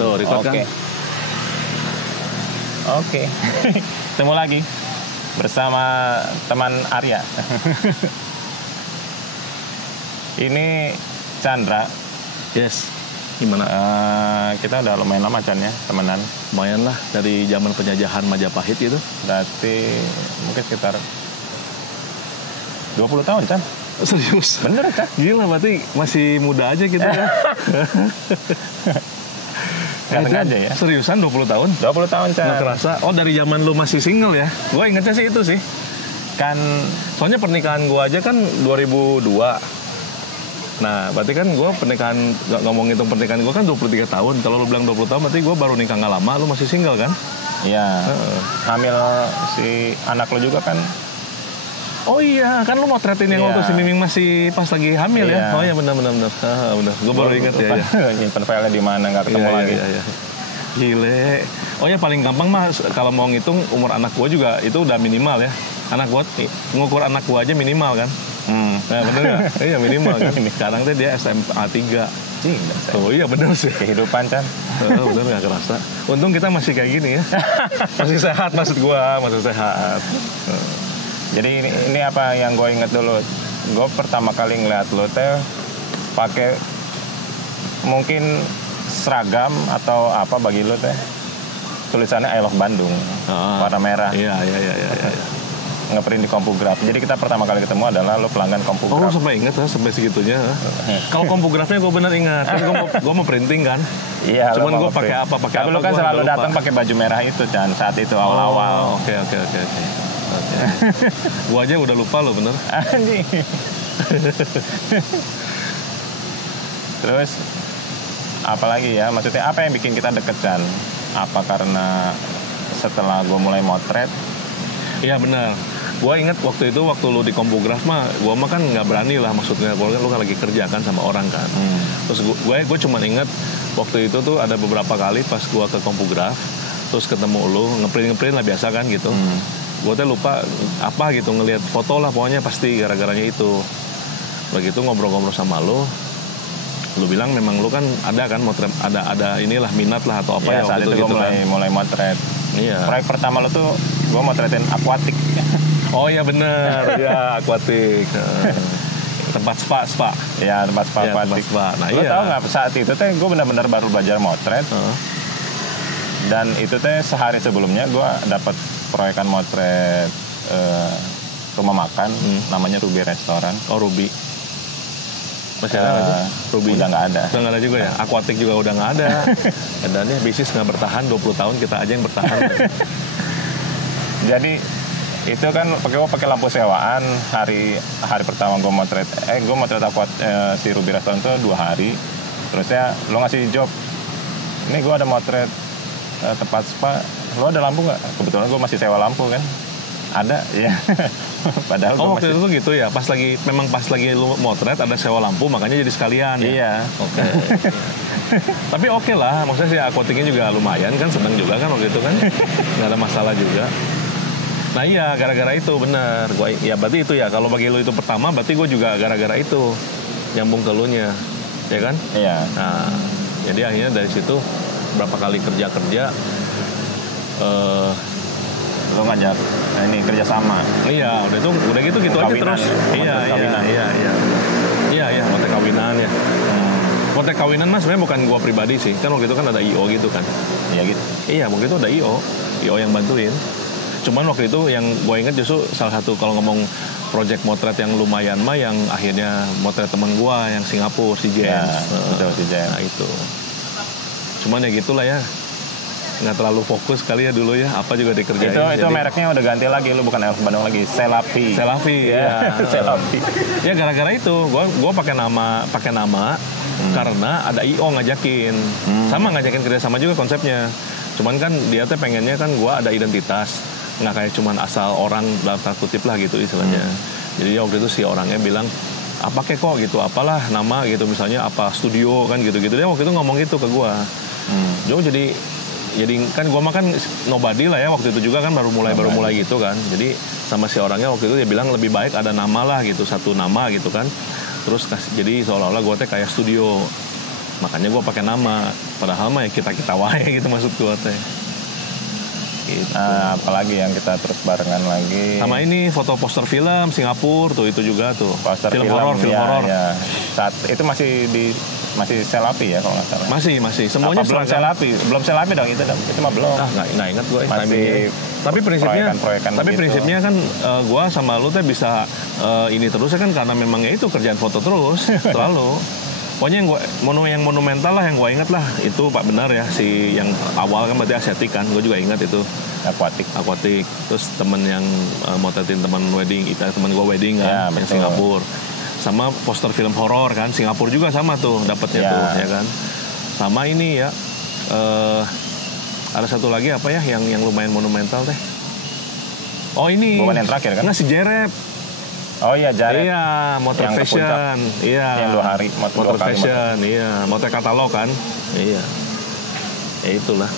Tuh, record kan? Oke. Ketemu lagi bersama teman Arya. Ini Chandra. Yes. Gimana? Kita udah lumayan lama Chan ya, temenan. Lumayan lah, dari zaman penjajahan Majapahit gitu. Berarti mungkin sekitar 20 tahun Chan. Serius? Bener Chan? Gila, berarti masih muda aja gitu ya. Gak sengaja ya? Seriusan 20 tahun? 20 tahun Chan. Nggak kerasa. Oh, dari zaman lu masih single ya? Gue ingetnya sih itu sih. Kan soalnya pernikahan gue aja kan 2002. Nah, berarti kan gue pernikahan, ngomong hitung pernikahan gue kan 23 tahun. Kalau lu bilang 20 tahun, berarti gue baru nikah gak lama, lu masih single kan? iya. Hamil si anak lo juga kan. Oh iya, kan lu motretin yang waktu si Miming masih pas lagi hamil ya? Oh iya, benar. Benar. Gue baru ingat ya. Nyimpen filenya di mana, nggak ketemu lagi. Iya. Gile. Oh ya, paling gampang mah kalau mau ngitung umur anak gue juga itu udah minimal ya. Anak gue, ngukur anak gue aja minimal kan. Nah bener gak? Iya minimal kan. Sekarang tuh dia SMA 3. Oh iya bener sih. Kehidupan Chan. Bener gak kerasa. Untung kita masih kayak gini ya. Masih sehat maksud gue, masih sehat. Jadi ini apa yang gue inget dulu. Gue pertama kali ngeliat lo teh pakai mungkin seragam atau apa bagi lo teh. Tulisannya I Love Bandung. Warna merah. Iya. Ngeprint di Kompograf. Jadi kita pertama kali ketemu adalah lo pelanggan Kompograf. Oh, sampai inget ya, sampai segitunya. Kalau Kompografnya gue bener ingat. Kan gue mau printing kan. Iya. Cuman gue pakai apa? Tapi lo kan selalu datang pakai baju merah itu Chan saat itu awal-awal. Oke. Gue aja udah lupa lo bener. Anjing. Terus apalagi ya? Maksudnya apa yang bikin kita deket Chan? Apa karena setelah gue mulai motret? Iya benar. Gue inget waktu itu, waktu lu di Kompograf mah, gue mah kan nggak berani lah, maksudnya lu kan lagi kerja kan sama orang kan. Terus gue cuma inget waktu itu tuh ada beberapa kali pas gue ke Kompograf, terus ketemu lu ngeprint lah biasa kan gitu. Gue tuh lupa apa gitu, ngelihat foto lah pokoknya pasti gara-garanya itu. Begitu ngobrol-ngobrol sama lu bilang memang lu kan ada kan motret, ada inilah minat lah atau apa ya saat itu gitu gue mulai motret. Iya. Proyek pertama lo tuh gue motretin akuatik. Oh iya bener, ya akuatik. Tempat spa. Ya tempat spa akuatik. Nah, lo tau nggak saat itu teh gue benar-benar baru belajar motret. Dan itu teh sehari sebelumnya gue dapat proyekan motret rumah makan, namanya Ruby Restoran. Oh Ruby. Masih ada Ruby udah nggak ada. Udah nggak ada juga ya. Akuatik juga udah nggak ada. Dan ya bisnis nggak bertahan 20 tahun, kita aja yang bertahan. Jadi itu kan pakai lampu sewaan hari pertama gue motret si Ruby Restoran tuh 2 hari. Terusnya lo ngasih job, ini gue ada motret tempat spa, lo ada lampu nggak? Kebetulan gue masih sewa lampu kan. Ada ya. Padahal waktu itu gitu ya, pas lagi lu motret ada sewa lampu, makanya jadi sekalian ya. Iya. Oke. Tapi oke lah, maksudnya si akuatiknya juga lumayan kan, seneng juga kan waktu itu kan, nggak ada masalah juga. Nah iya, gara-gara itu bener. Ya berarti itu ya, kalau bagi lu itu pertama, berarti gue juga gara-gara itu nyambung ke lu nya, ya kan? Iya. Nah, jadi akhirnya dari situ berapa kali kerja. Lo ngajak ini kerja sama. Iya, udah gitu aja terus. Iya, motret kawinan ya. Motret kawinan mas sebenarnya bukan gua pribadi sih. Kan waktu itu kan ada IO gitu kan. Iya gitu. Iya, waktu itu ada IO yang bantuin. Cuman waktu itu yang gua ingat justru salah satu kalau ngomong project motret yang lumayan mah yang akhirnya motret teman gua yang Singapura si James. Si James. Nah itu. Cuman ya gitulah ya. Nggak terlalu fokus kali ya dulu ya, apa juga dikerjain. Itu mereknya udah ganti lagi, lu bukan Elf Bandung lagi, Selapi ya. Selapi. Ya gara-gara itu gue pakai nama karena ada IO ngajakin, sama ngajakin kerja sama juga konsepnya. Cuman kan dia tuh pengennya kan gue ada identitas, nggak kayak cuman asal orang dalam tanda kutip lah gitu istilahnya. Jadi waktu itu si orangnya bilang apa kek kok gitu, apalah nama gitu, misalnya apa studio kan gitu-gitu. Dia waktu itu ngomong gitu ke gue. Jadi kan gue mah kan nobody lah ya waktu itu juga kan baru mulai gitu kan. Jadi sama si orangnya waktu itu dia bilang lebih baik ada nama lah gitu, satu nama gitu kan. Terus jadi seolah-olah gue teh kayak studio. Makanya gue pakai nama. Padahal mah ya kita wae gitu maksud gue teh. Gitu. Apalagi yang kita terus barengan lagi. Sama ini foto poster film Singapura tuh itu juga tuh. Poster film horor. Ya. Saat itu masih selapi ya kalau nggak salah. Masih. Semuanya belum selapi? Belum selapi dong itu mah belum. Nggak ingat gue timingnya. Tapi Proyekan prinsipnya kan gue sama lu teh bisa ini terus kan karena memang ya itu kerjaan foto terus selalu. Pokoknya yang monumental lah yang gue ingat lah itu Pak Benar ya, si yang awal kan berarti Asiatic kan, gue juga ingat itu Aquatic. Terus temen yang motretin teman gue wedding kan, yang Singapura. Sama poster film horor kan, Singapura juga sama tuh dapatnya tuh ya kan. Sama ini ya ada satu lagi apa ya yang lumayan monumental teh. Oh ini. Bukan yang terakhir kan? Nggak, si Jerep. Oh iya, Jared. Iya, Motret Fashion. Iya. Yang 2 hari. Motret Fashion, iya. Motret katalog kan. Iya. Ya itulah.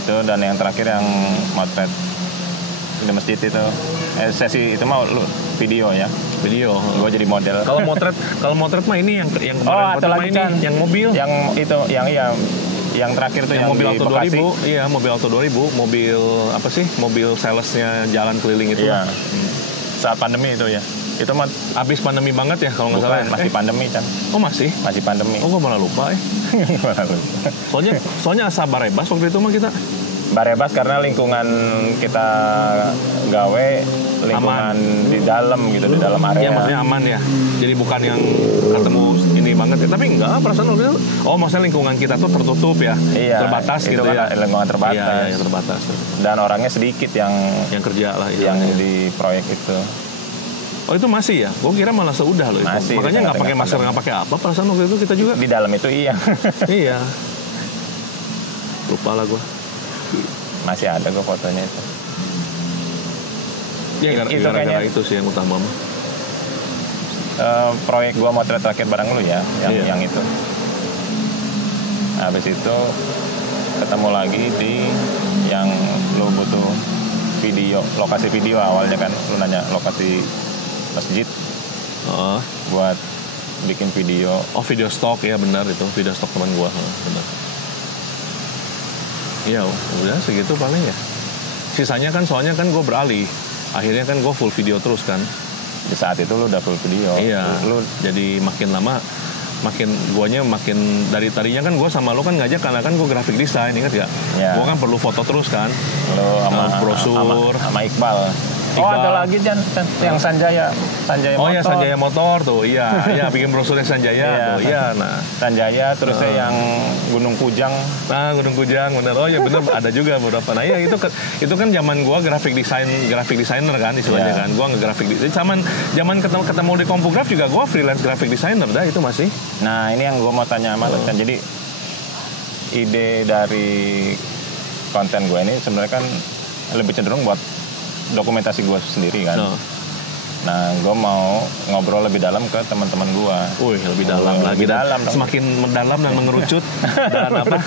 Itu dan yang terakhir yang motret di masjid itu. Sesi itu mah video ya. Video. Gue jadi model. Kalau motret mah ini yang kemarin atau lagi ini kan yang mobil. Yang itu yang terakhir tuh yang mobil Auto 2000. Iya, mobil Auto 2000, mobil apa sih? Mobil salesnya jalan keliling itu. Iya. Saat pandemi itu ya. Itu mah abis pandemi banget ya kalau nggak salah. Masih pandemi kan? Oh masih pandemi. Oh gue malah lupa Soalnya asa Barebas waktu itu mah kita. Barebas karena lingkungan kita gawe lingkungan aman. Di dalam gitu, di dalam area. Iya maksudnya aman ya. Jadi bukan yang ketemu ini banget ya. Tapi enggak, perasaan waktu itu. Oh maksudnya lingkungan kita tuh tertutup ya. Iya, terbatas gitu kan ya. Lingkungan terbatas. Iya, yang terbatas. Dan orangnya sedikit yang kerja lah. Yang di proyek itu. Oh itu masih ya? Gue kira malah seudah loh itu. Masih, makanya nggak pakai masker, nggak pakai apa. Perasaan waktu itu kita juga di dalam itu iya. Iya. Lupa lah gue. Masih ada gue fotonya itu. Ya gara-gara itu sih yang utama mah. Proyek gue motret terakhir bareng lu ya, yang itu. Habis itu ketemu lagi di yang lu butuh video, lokasi video awalnya kan, lu nanya lokasi masjid buat bikin video. Oh video stok ya benar itu, video stok teman gua benar. Iya udah segitu paling ya. Sisanya kan soalnya kan gua beralih, akhirnya kan gua full video terus kan. Di saat itu lu udah full video. Iya. Lu jadi makin lama makin dari tadinya kan gue sama lo kan ngajak karena kan gue graphic design, ingat gak? Yeah. Gue kan perlu foto terus kan. Lo sama brosur sama Iqbal. Oh ada lagi Jan yang Sanjaya motor. Oh ya Sanjaya motor tuh, iya bikin brosurnya Sanjaya tuh, iya. Nah Sanjaya terus yang Gunung Kujang. Nah Gunung Kujang bener, oh ya bener ada juga beberapa. Nah ya itu kan zaman gue graphic designer kan istilahnya kan, gue nge-graphic design. Zaman ketemu di Kompograf juga gue freelance graphic designer dah itu masih. Nah ini yang gue mau tanya sama lo kan, jadi ide dari konten gue ini sebenarnya kan lebih cenderung buat dokumentasi gue sendiri kan. Nah, gue mau ngobrol lebih dalam ke teman-teman gue. Wih, lebih dalam lagi. Semakin mendalam dan mengerucut. Dan apa?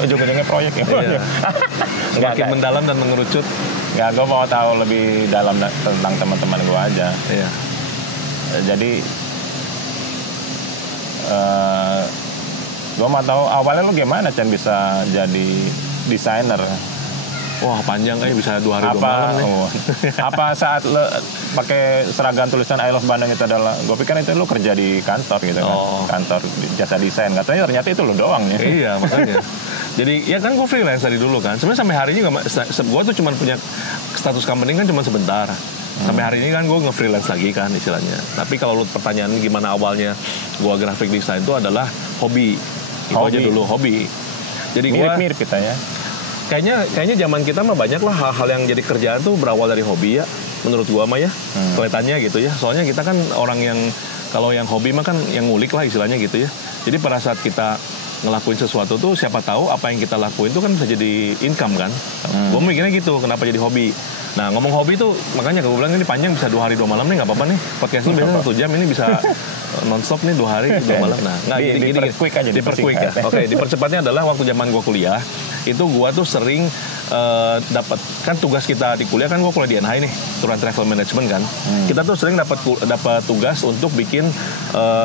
Ujung-ujungnya proyek ya. Iya. Semakin mendalam dan mengerucut. Gue mau tahu lebih dalam tentang teman-teman gue aja. Iya. Jadi, gue mau tahu awalnya lo gimana Chan bisa jadi desainer. Wah panjang kayak bisa 2 hari 2 malam nih. Apa saat lo pakai seragam tulisan I Love Bandung itu adalah, gue pikir itu lo kerja di kantor gitu kan, kantor jasa desain, katanya ternyata itu lo doang ya. Iya makanya. Jadi ya kan gue freelance dari dulu kan. Sebenarnya sampai hari ini gue tuh cuma punya status company kan cuma sebentar. Sampai hari ini kan gue nge-freelance lagi kan istilahnya. Tapi kalau lu pertanyaan gimana awalnya gue graphic design itu adalah hobi. Itu aja dulu hobi. Jadi mirip-mirip kita ya. Kayaknya zaman kita mah banyak lah hal-hal yang jadi kerjaan tuh berawal dari hobi ya, menurut gua mah ya. Kelihatannya gitu ya. Soalnya kita kan orang yang kalau yang hobi mah kan yang ngulik lah istilahnya gitu ya. Jadi pada saat kita ngelakuin sesuatu tuh siapa tahu apa yang kita lakuin tuh kan bisa jadi income kan. Gua mikirnya gitu, kenapa jadi hobi. Nah ngomong hobi tuh makanya gue bilang ini panjang bisa 2 hari 2 malam nih nggak apa-apa nih. Podcast lu biasanya 1 jam, ini bisa nonstop nih 2 hari 2 malam. Nah nggak diperquick aja. Diperquick ya. Oke, dipercepatnya adalah waktu zaman gue kuliah itu gue tuh sering dapat kan tugas kita di kuliah kan gue kuliah di NHI nih, Tour and Travel Management kan. Kita tuh sering dapat tugas untuk bikin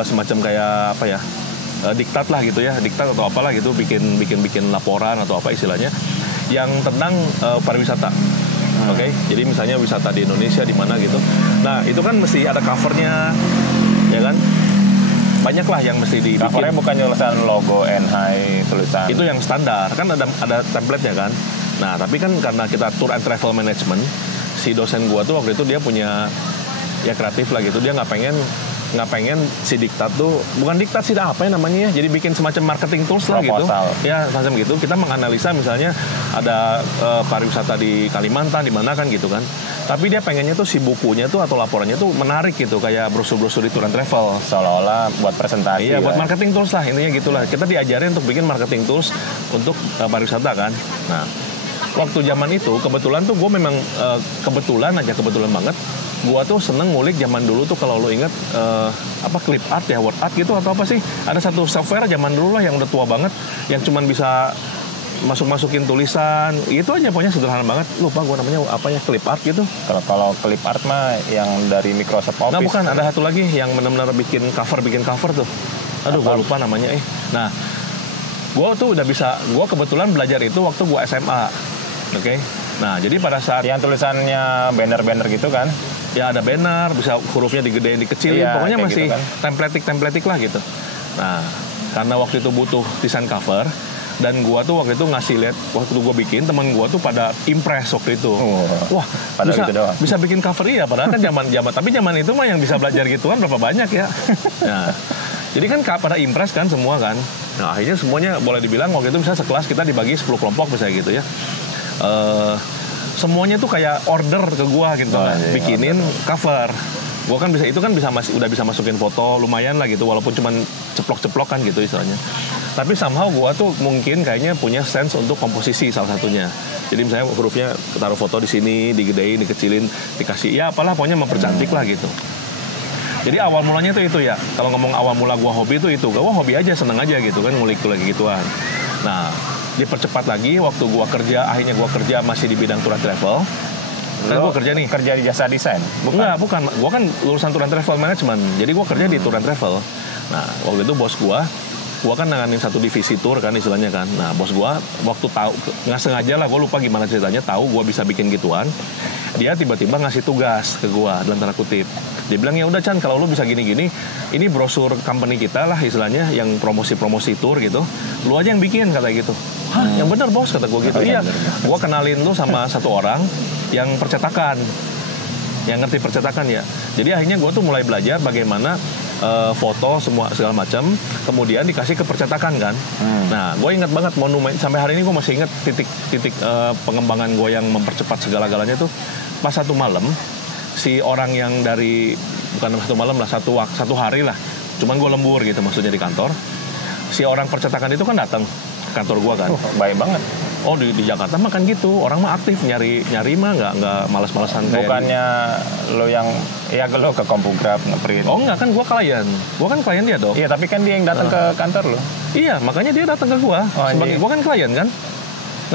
semacam kayak apa ya, diktat lah gitu ya, diktat atau apalah gitu, bikin laporan atau apa istilahnya yang tentang pariwisata. Oke, jadi misalnya wisata di Indonesia di mana gitu. Nah itu kan mesti ada covernya, ya kan? Banyak lah yang mesti dibikin. Covernya bukan tulisan logo NHI, tulisan. Itu yang standar, kan ada template-nya kan. Nah tapi kan karena kita tour and travel management, si dosen gua tuh waktu itu dia punya ya kreatif lah gitu, dia nggak pengen si diktat tuh, bukan diktat sih, apa ya namanya ya, jadi bikin semacam marketing tools lah gitu ya, semacam gitu. Kita menganalisa misalnya ada pariwisata di Kalimantan di mana kan gitu kan, tapi dia pengennya tuh si bukunya tuh atau laporannya tuh menarik gitu, kayak brosur-brosur di tour and travel, seolah-olah buat presentasi. Iya, buat marketing tools lah intinya gitulah. Kita diajarin untuk bikin marketing tools untuk pariwisata kan. Nah waktu zaman itu kebetulan tuh gue memang kebetulan banget, gue tuh seneng ngulik zaman dulu tuh, kalau lo inget clip art ya, word art gitu atau apa sih, ada satu software zaman dulu lah yang udah tua banget, yang cuman bisa masukin tulisan itu aja, pokoknya sederhana banget, lupa gue namanya apa ya, clip art gitu. Kalau clip art mah yang dari Microsoft Office. Nah bukan, ada satu lagi yang benar-benar bikin cover tuh, aduh gue lupa namanya. Nah gue tuh udah bisa, gue kebetulan belajar itu waktu gue SMA. Oke. Nah, jadi pada saat yang tulisannya banner-banner gitu kan? Ya ada banner, bisa hurufnya digedein, dikecilin, iya, pokoknya masih gitu kan? templatik lah gitu. Nah, karena waktu itu butuh desain cover, dan gua tuh waktu itu ngasih lihat, waktu gua bikin, teman gua tuh pada impress waktu itu. Wah, bisa bikin cover, iya, padahal kan zaman itu mah yang bisa belajar gituan berapa banyak ya. Nah, jadi kan pada impress kan semua kan. Nah, akhirnya semuanya boleh dibilang waktu itu bisa sekelas kita dibagi 10 kelompok misalnya gitu ya. Semuanya tuh kayak order ke gua gitu lah, bikinin cover. Gua kan udah bisa masukin foto lumayan lah gitu, walaupun cuman ceplok-ceplok kan gitu istilahnya. Tapi somehow gua tuh mungkin kayaknya punya sense untuk komposisi salah satunya. Jadi misalnya hurufnya taruh foto di sini, digedein, dikecilin, dikasih ya apalah, pokoknya mempercantik lah gitu. Jadi awal mulanya tuh itu ya. Kalau ngomong awal mula gua hobi tuh itu, gua hobi aja, seneng aja gitu kan, ngulik lagi gituan. Nah, dipercepat lagi waktu akhirnya gua kerja masih di bidang tour and travel. Kan gua kerja di jasa desain? Bukan. Gua kan lulusan tour and travel management. Jadi gua kerja di tour and travel. Nah, waktu itu bos gua kan nanganin satu divisi tour kan istilahnya kan. Nah, bos gua waktu tahu, nggak sengaja lah, gua lupa gimana ceritanya, tahu gua bisa bikin gituan. Dia tiba-tiba ngasih tugas ke gua dalam tanda kutip. Dia bilang, ya udah Chan, kalau lu bisa gini-gini, ini brosur company kita lah istilahnya, yang promosi tour gitu, lu aja yang bikin, kata gitu. Hah, yang bener bos, kata gua gitu. Iya, gua kenalin lu sama satu orang yang percetakan, yang ngerti percetakan ya. Jadi akhirnya gua tuh mulai belajar bagaimana foto segala macam, kemudian dikasih ke percetakan kan. Nah, gue ingat banget monumen, sampai hari ini gue masih ingat titik pengembangan gue yang mempercepat segala-galanya tuh pas satu malam, si orang yang bukan satu malam lah, satu hari lah, cuman gue lembur gitu maksudnya di kantor, si orang percetakan itu kan datang ke kantor gue kan. Baik banget. Oh di Jakarta mah kan gitu, orang mah aktif nyari mah nggak malas-malasan kayak. Bukannya lo yang lo ke Kompograf ngeprint. Oh enggak, kan gua klien dia dong. Iya, tapi kan dia yang datang ke kantor lo. Iya, makanya dia datang ke gua. Sebagai gua kan klien kan.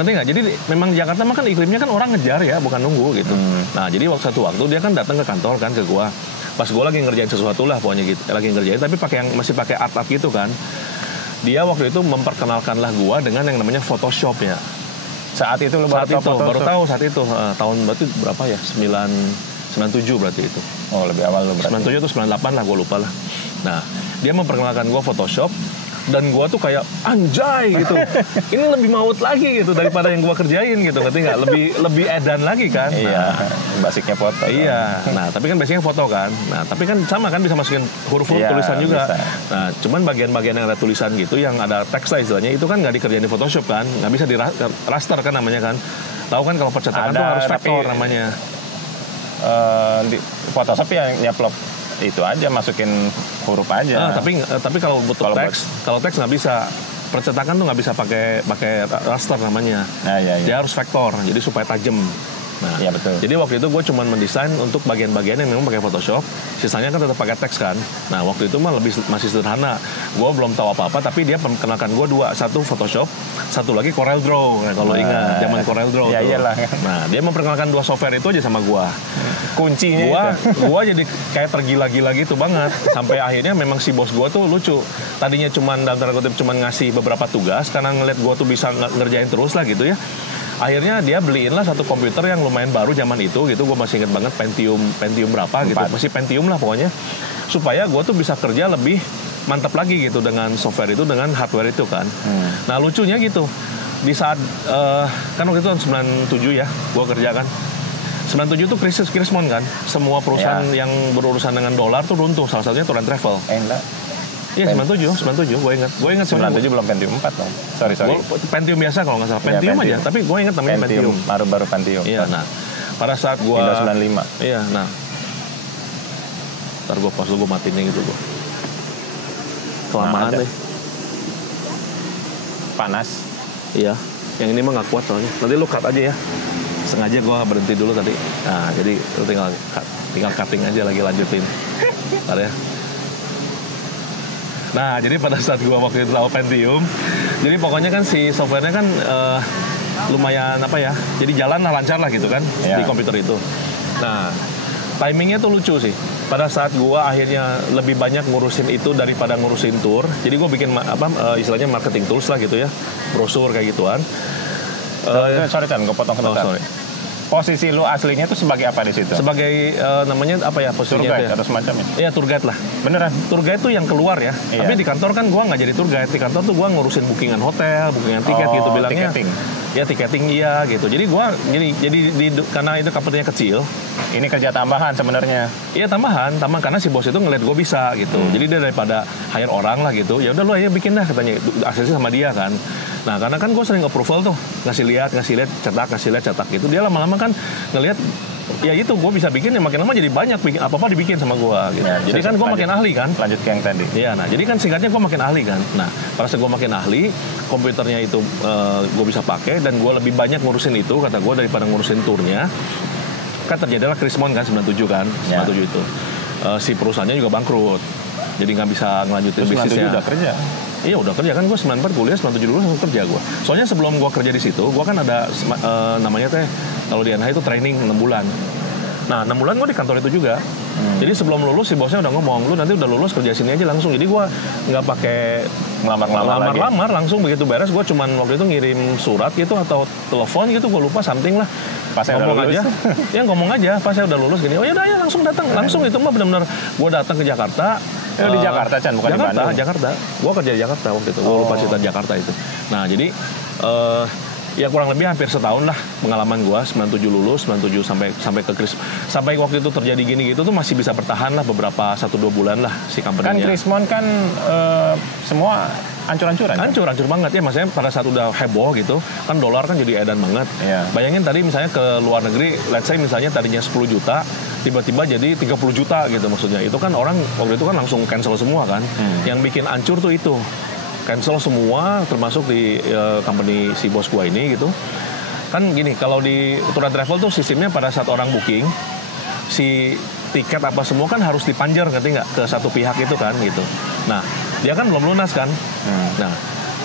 Ngerti nggak? Jadi memang Jakarta mah kan iklimnya kan orang ngejar ya, bukan nunggu gitu. Nah, jadi satu waktu dia kan datang ke kantor kan ke gua. Pas gua lagi ngerjain sesuatu lah pokoknya gitu, lagi ngerjain tapi masih pakai art gitu kan. Dia waktu itu memperkenalkanlah gua dengan yang namanya Photoshop ya. Saat itu lo baru tahu saat itu tahun berarti berapa ya? 97 berarti itu. Oh, lebih awal lo berarti. 97 atau 98 lah, gue lupa lah. Nah, dia memperkenalkan gue Photoshop, dan gue tuh kayak anjay gitu. Ini lebih maut lagi gitu daripada yang gue kerjain gitu, ngerti nggak? Lebih edan lagi kan. Iya, basicnya foto. Iya. Nah, tapi kan basicnya foto kan. Nah, tapi kan sama kan, bisa masukin huruf-huruf tulisan juga. Bisa. Nah, cuman bagian-bagian yang ada tulisan gitu, yang ada teks lah istilahnya, itu kan nggak dikerjain di Photoshop kan, nggak bisa di raster kan namanya kan. Tahu kan kalau percetakan tuh harus vektor namanya. Di Photoshop yang nyeplok itu aja, masukin huruf aja. Tapi kalau butuh kalau teks nggak bisa. Percetakan tuh nggak bisa pakai raster namanya. Iya. Dia harus vektor, jadi supaya tajam. Nah, Iya, betul. jadi waktu itu gue cuma mendesain untuk bagian-bagian yang memang pakai Photoshop, sisanya kan tetap pakai teks kan. Nah, waktu itu mah masih sederhana. Gue belum tahu apa-apa, tapi dia memperkenalkan gue dua, satu Photoshop, satu lagi Corel Draw. Nah, kalau ingat zaman Corel Draw Ya tuh. iyalah. Nah, dia memperkenalkan dua software itu aja sama gue. Kuncinya Gua jadi kayak tergila-gila gitu banget. Sampai akhirnya memang si bos gua tuh lucu. Tadinya cuman dalam tanda kutip cuman ngasih beberapa tugas karena ngeliat gua tuh bisa ngerjain terus lah gitu ya. Akhirnya dia beliin lah satu komputer yang lumayan baru zaman itu gitu. Gua masih inget banget Pentium berapa gitu. Masih Pentium lah pokoknya. Supaya gua tuh bisa kerja lebih mantap lagi gitu dengan software itu, dengan hardware itu kan. Nah, lucunya gitu. Di saat kan waktu itu tahun 97 ya, gua kerja kan. 97 itu krisis Krismon kan. Semua perusahaan yang berurusan dengan dolar tuh runtuh. Salah satunya Tour and Travel. enggak. Iya, 97 gue ingat 97 belum Pentium 4 dong. Sorry. Pentium biasa kalau nggak salah. Pentium aja, tapi gue ingat namanya Pentium. Baru Pentium. Iya, nah pada saat gue Windows 95. Iya, nah ntar gue pas gue matiin gitu gue. Kelamaan deh. Panas. Iya, yang ini mah nggak kuat soalnya. Nanti lu cut aja ya. Sengaja gue berhenti dulu tadi. Nah, jadi lu tinggal cutting aja lagi lanjutin. Bentar ya. Nah, jadi pada saat gue waktu itu tahu Pentium, jadi pokoknya kan si softwarenya kan lumayan apa ya, jadi jalan lah lancar lah gitu kan di komputer itu. Nah, timingnya tuh lucu sih. Pada saat gue akhirnya lebih banyak ngurusin itu daripada ngurusin tour, jadi gue bikin istilahnya marketing tools lah gitu ya, brosur kayak gituan. Sorry Chan, gue potong sebentar. Sorry. Posisi lu aslinya tuh sebagai apa di situ? Sebagai namanya apa ya posisinya? Tour guide atau semacamnya? Iya, tour guide lah. Beneran? Tour guide tuh yang keluar ya. Iya. Tapi di kantor kan gua nggak jadi tour guide. Di kantor tuh gua ngurusin bookingan hotel, bookingan tiket gitu bilangnya. Tiketing. Ya tiketing iya gitu. Jadi gua karena itu company-nya kecil. Ini kerja tambahan sebenarnya. Iya tambahan karena si bos itu ngeliat gue bisa gitu. Jadi dia daripada hire orang lah gitu. Ya udah lu aja bikin dah katanya. Aksesnya sama dia kan. Nah karena kan gue sering approval tuh, ngasih lihat, cetak gitu. Dia lama-lama kan ngelihat ya itu gue bisa bikin ya makin lama jadi banyak bikin apa-apa dibikin sama gue gitu. Ya, jadi kan gue makin ahli kan. Lanjut ke yang tadi. Iya, nah jadi kan singkatnya gue makin ahli kan. Nah pada saat gue makin ahli, komputernya itu gue bisa pakai dan gue lebih banyak ngurusin itu kata gue daripada ngurusin turnya. Kan terjadilah Krismon kan 97 kan, 97 itu si perusahaannya juga bangkrut. Jadi nggak bisa ngelanjutin bisnisnya. Udah kerja. Iya udah kerja kan gue 94 kuliah 97 dulu langsung kerja gue. Soalnya sebelum gue kerja di situ gue kan ada namanya teh kalau di NH itu training 6 bulan. Nah 6 bulan gue di kantor itu juga. Jadi sebelum lulus si bosnya udah ngomong lu nanti udah lulus kerja sini aja langsung. Jadi gue nggak pakai ngelamar langsung begitu beres gue cuman waktu itu ngirim surat gitu atau telepon gitu gue lupa something lah. Pas saya ngomong udah lulus. aja, ya ngomong aja pas saya udah lulus gini. Oh ya udah ya langsung datang langsung itu mah benar-benar gue datang ke Jakarta. Di Jakarta Chan bukan di Bandung. Jakarta. Gue kerja di Jakarta waktu itu. Gue lupa cerita Jakarta itu. Nah jadi ya kurang lebih hampir setahun lah pengalaman gue 97 lulus 97 sampai ke sampai waktu itu terjadi gini gitu tuh masih bisa bertahan lah beberapa 1-2 bulan lah si company-nya. Kan Krismon kan semua hancur hancur banget ya maksudnya pada saat udah heboh gitu kan dolar kan jadi edan banget. Bayangin tadi misalnya ke luar negeri let's say misalnya tadinya 10 juta tiba-tiba jadi 30 juta gitu maksudnya itu kan orang waktu itu kan langsung cancel semua kan. Yang bikin hancur tuh itu cancel semua termasuk di company si bos gua ini gitu kan gini kalau di Tour and Travel tuh sistemnya pada saat orang booking si tiket apa semua kan harus dipanjer ngerti nggak ke satu pihak itu kan gitu nah dia kan belum lunas kan nah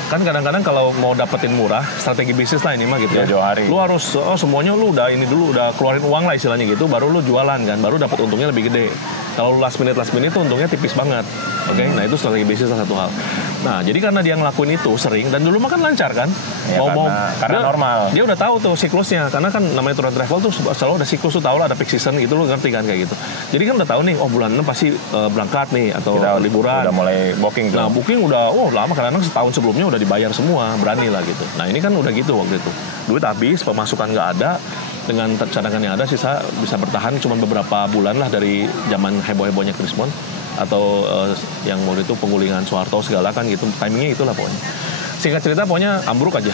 kan kadang-kadang kalau mau dapetin murah strategi bisnis lah ini mah gitu ya lu harus semuanya lu udah ini dulu udah keluarin uang lah istilahnya gitu baru lu jualan kan baru dapat untungnya lebih gede kalau last minute itu untungnya tipis banget oke? Nah itu strategi bisnis satu hal nah jadi karena dia ngelakuin itu sering dan dulu mah kan lancar kan ya, karena normal dia udah tahu tuh siklusnya karena kan namanya Tour and Travel tuh selalu ada siklus tuh tahu lah ada peak season gitu lu ngerti kan kayak gitu jadi kan udah tahu nih bulan 6 pasti berangkat nih atau kita liburan udah mulai booking tuh. Nah booking udah lama kadang-kadang setahun sebelumnya udah dibayar semua berani lah gitu nah ini kan udah gitu waktu itu duit habis pemasukan nggak ada dengan cadangan yang ada sisa bisa bertahan cuma beberapa bulan lah dari zaman heboh-hebohnya Krismon atau yang waktu itu penggulingan Soeharto segala kan gitu timingnya itulah pokoknya singkat cerita pokoknya ambruk aja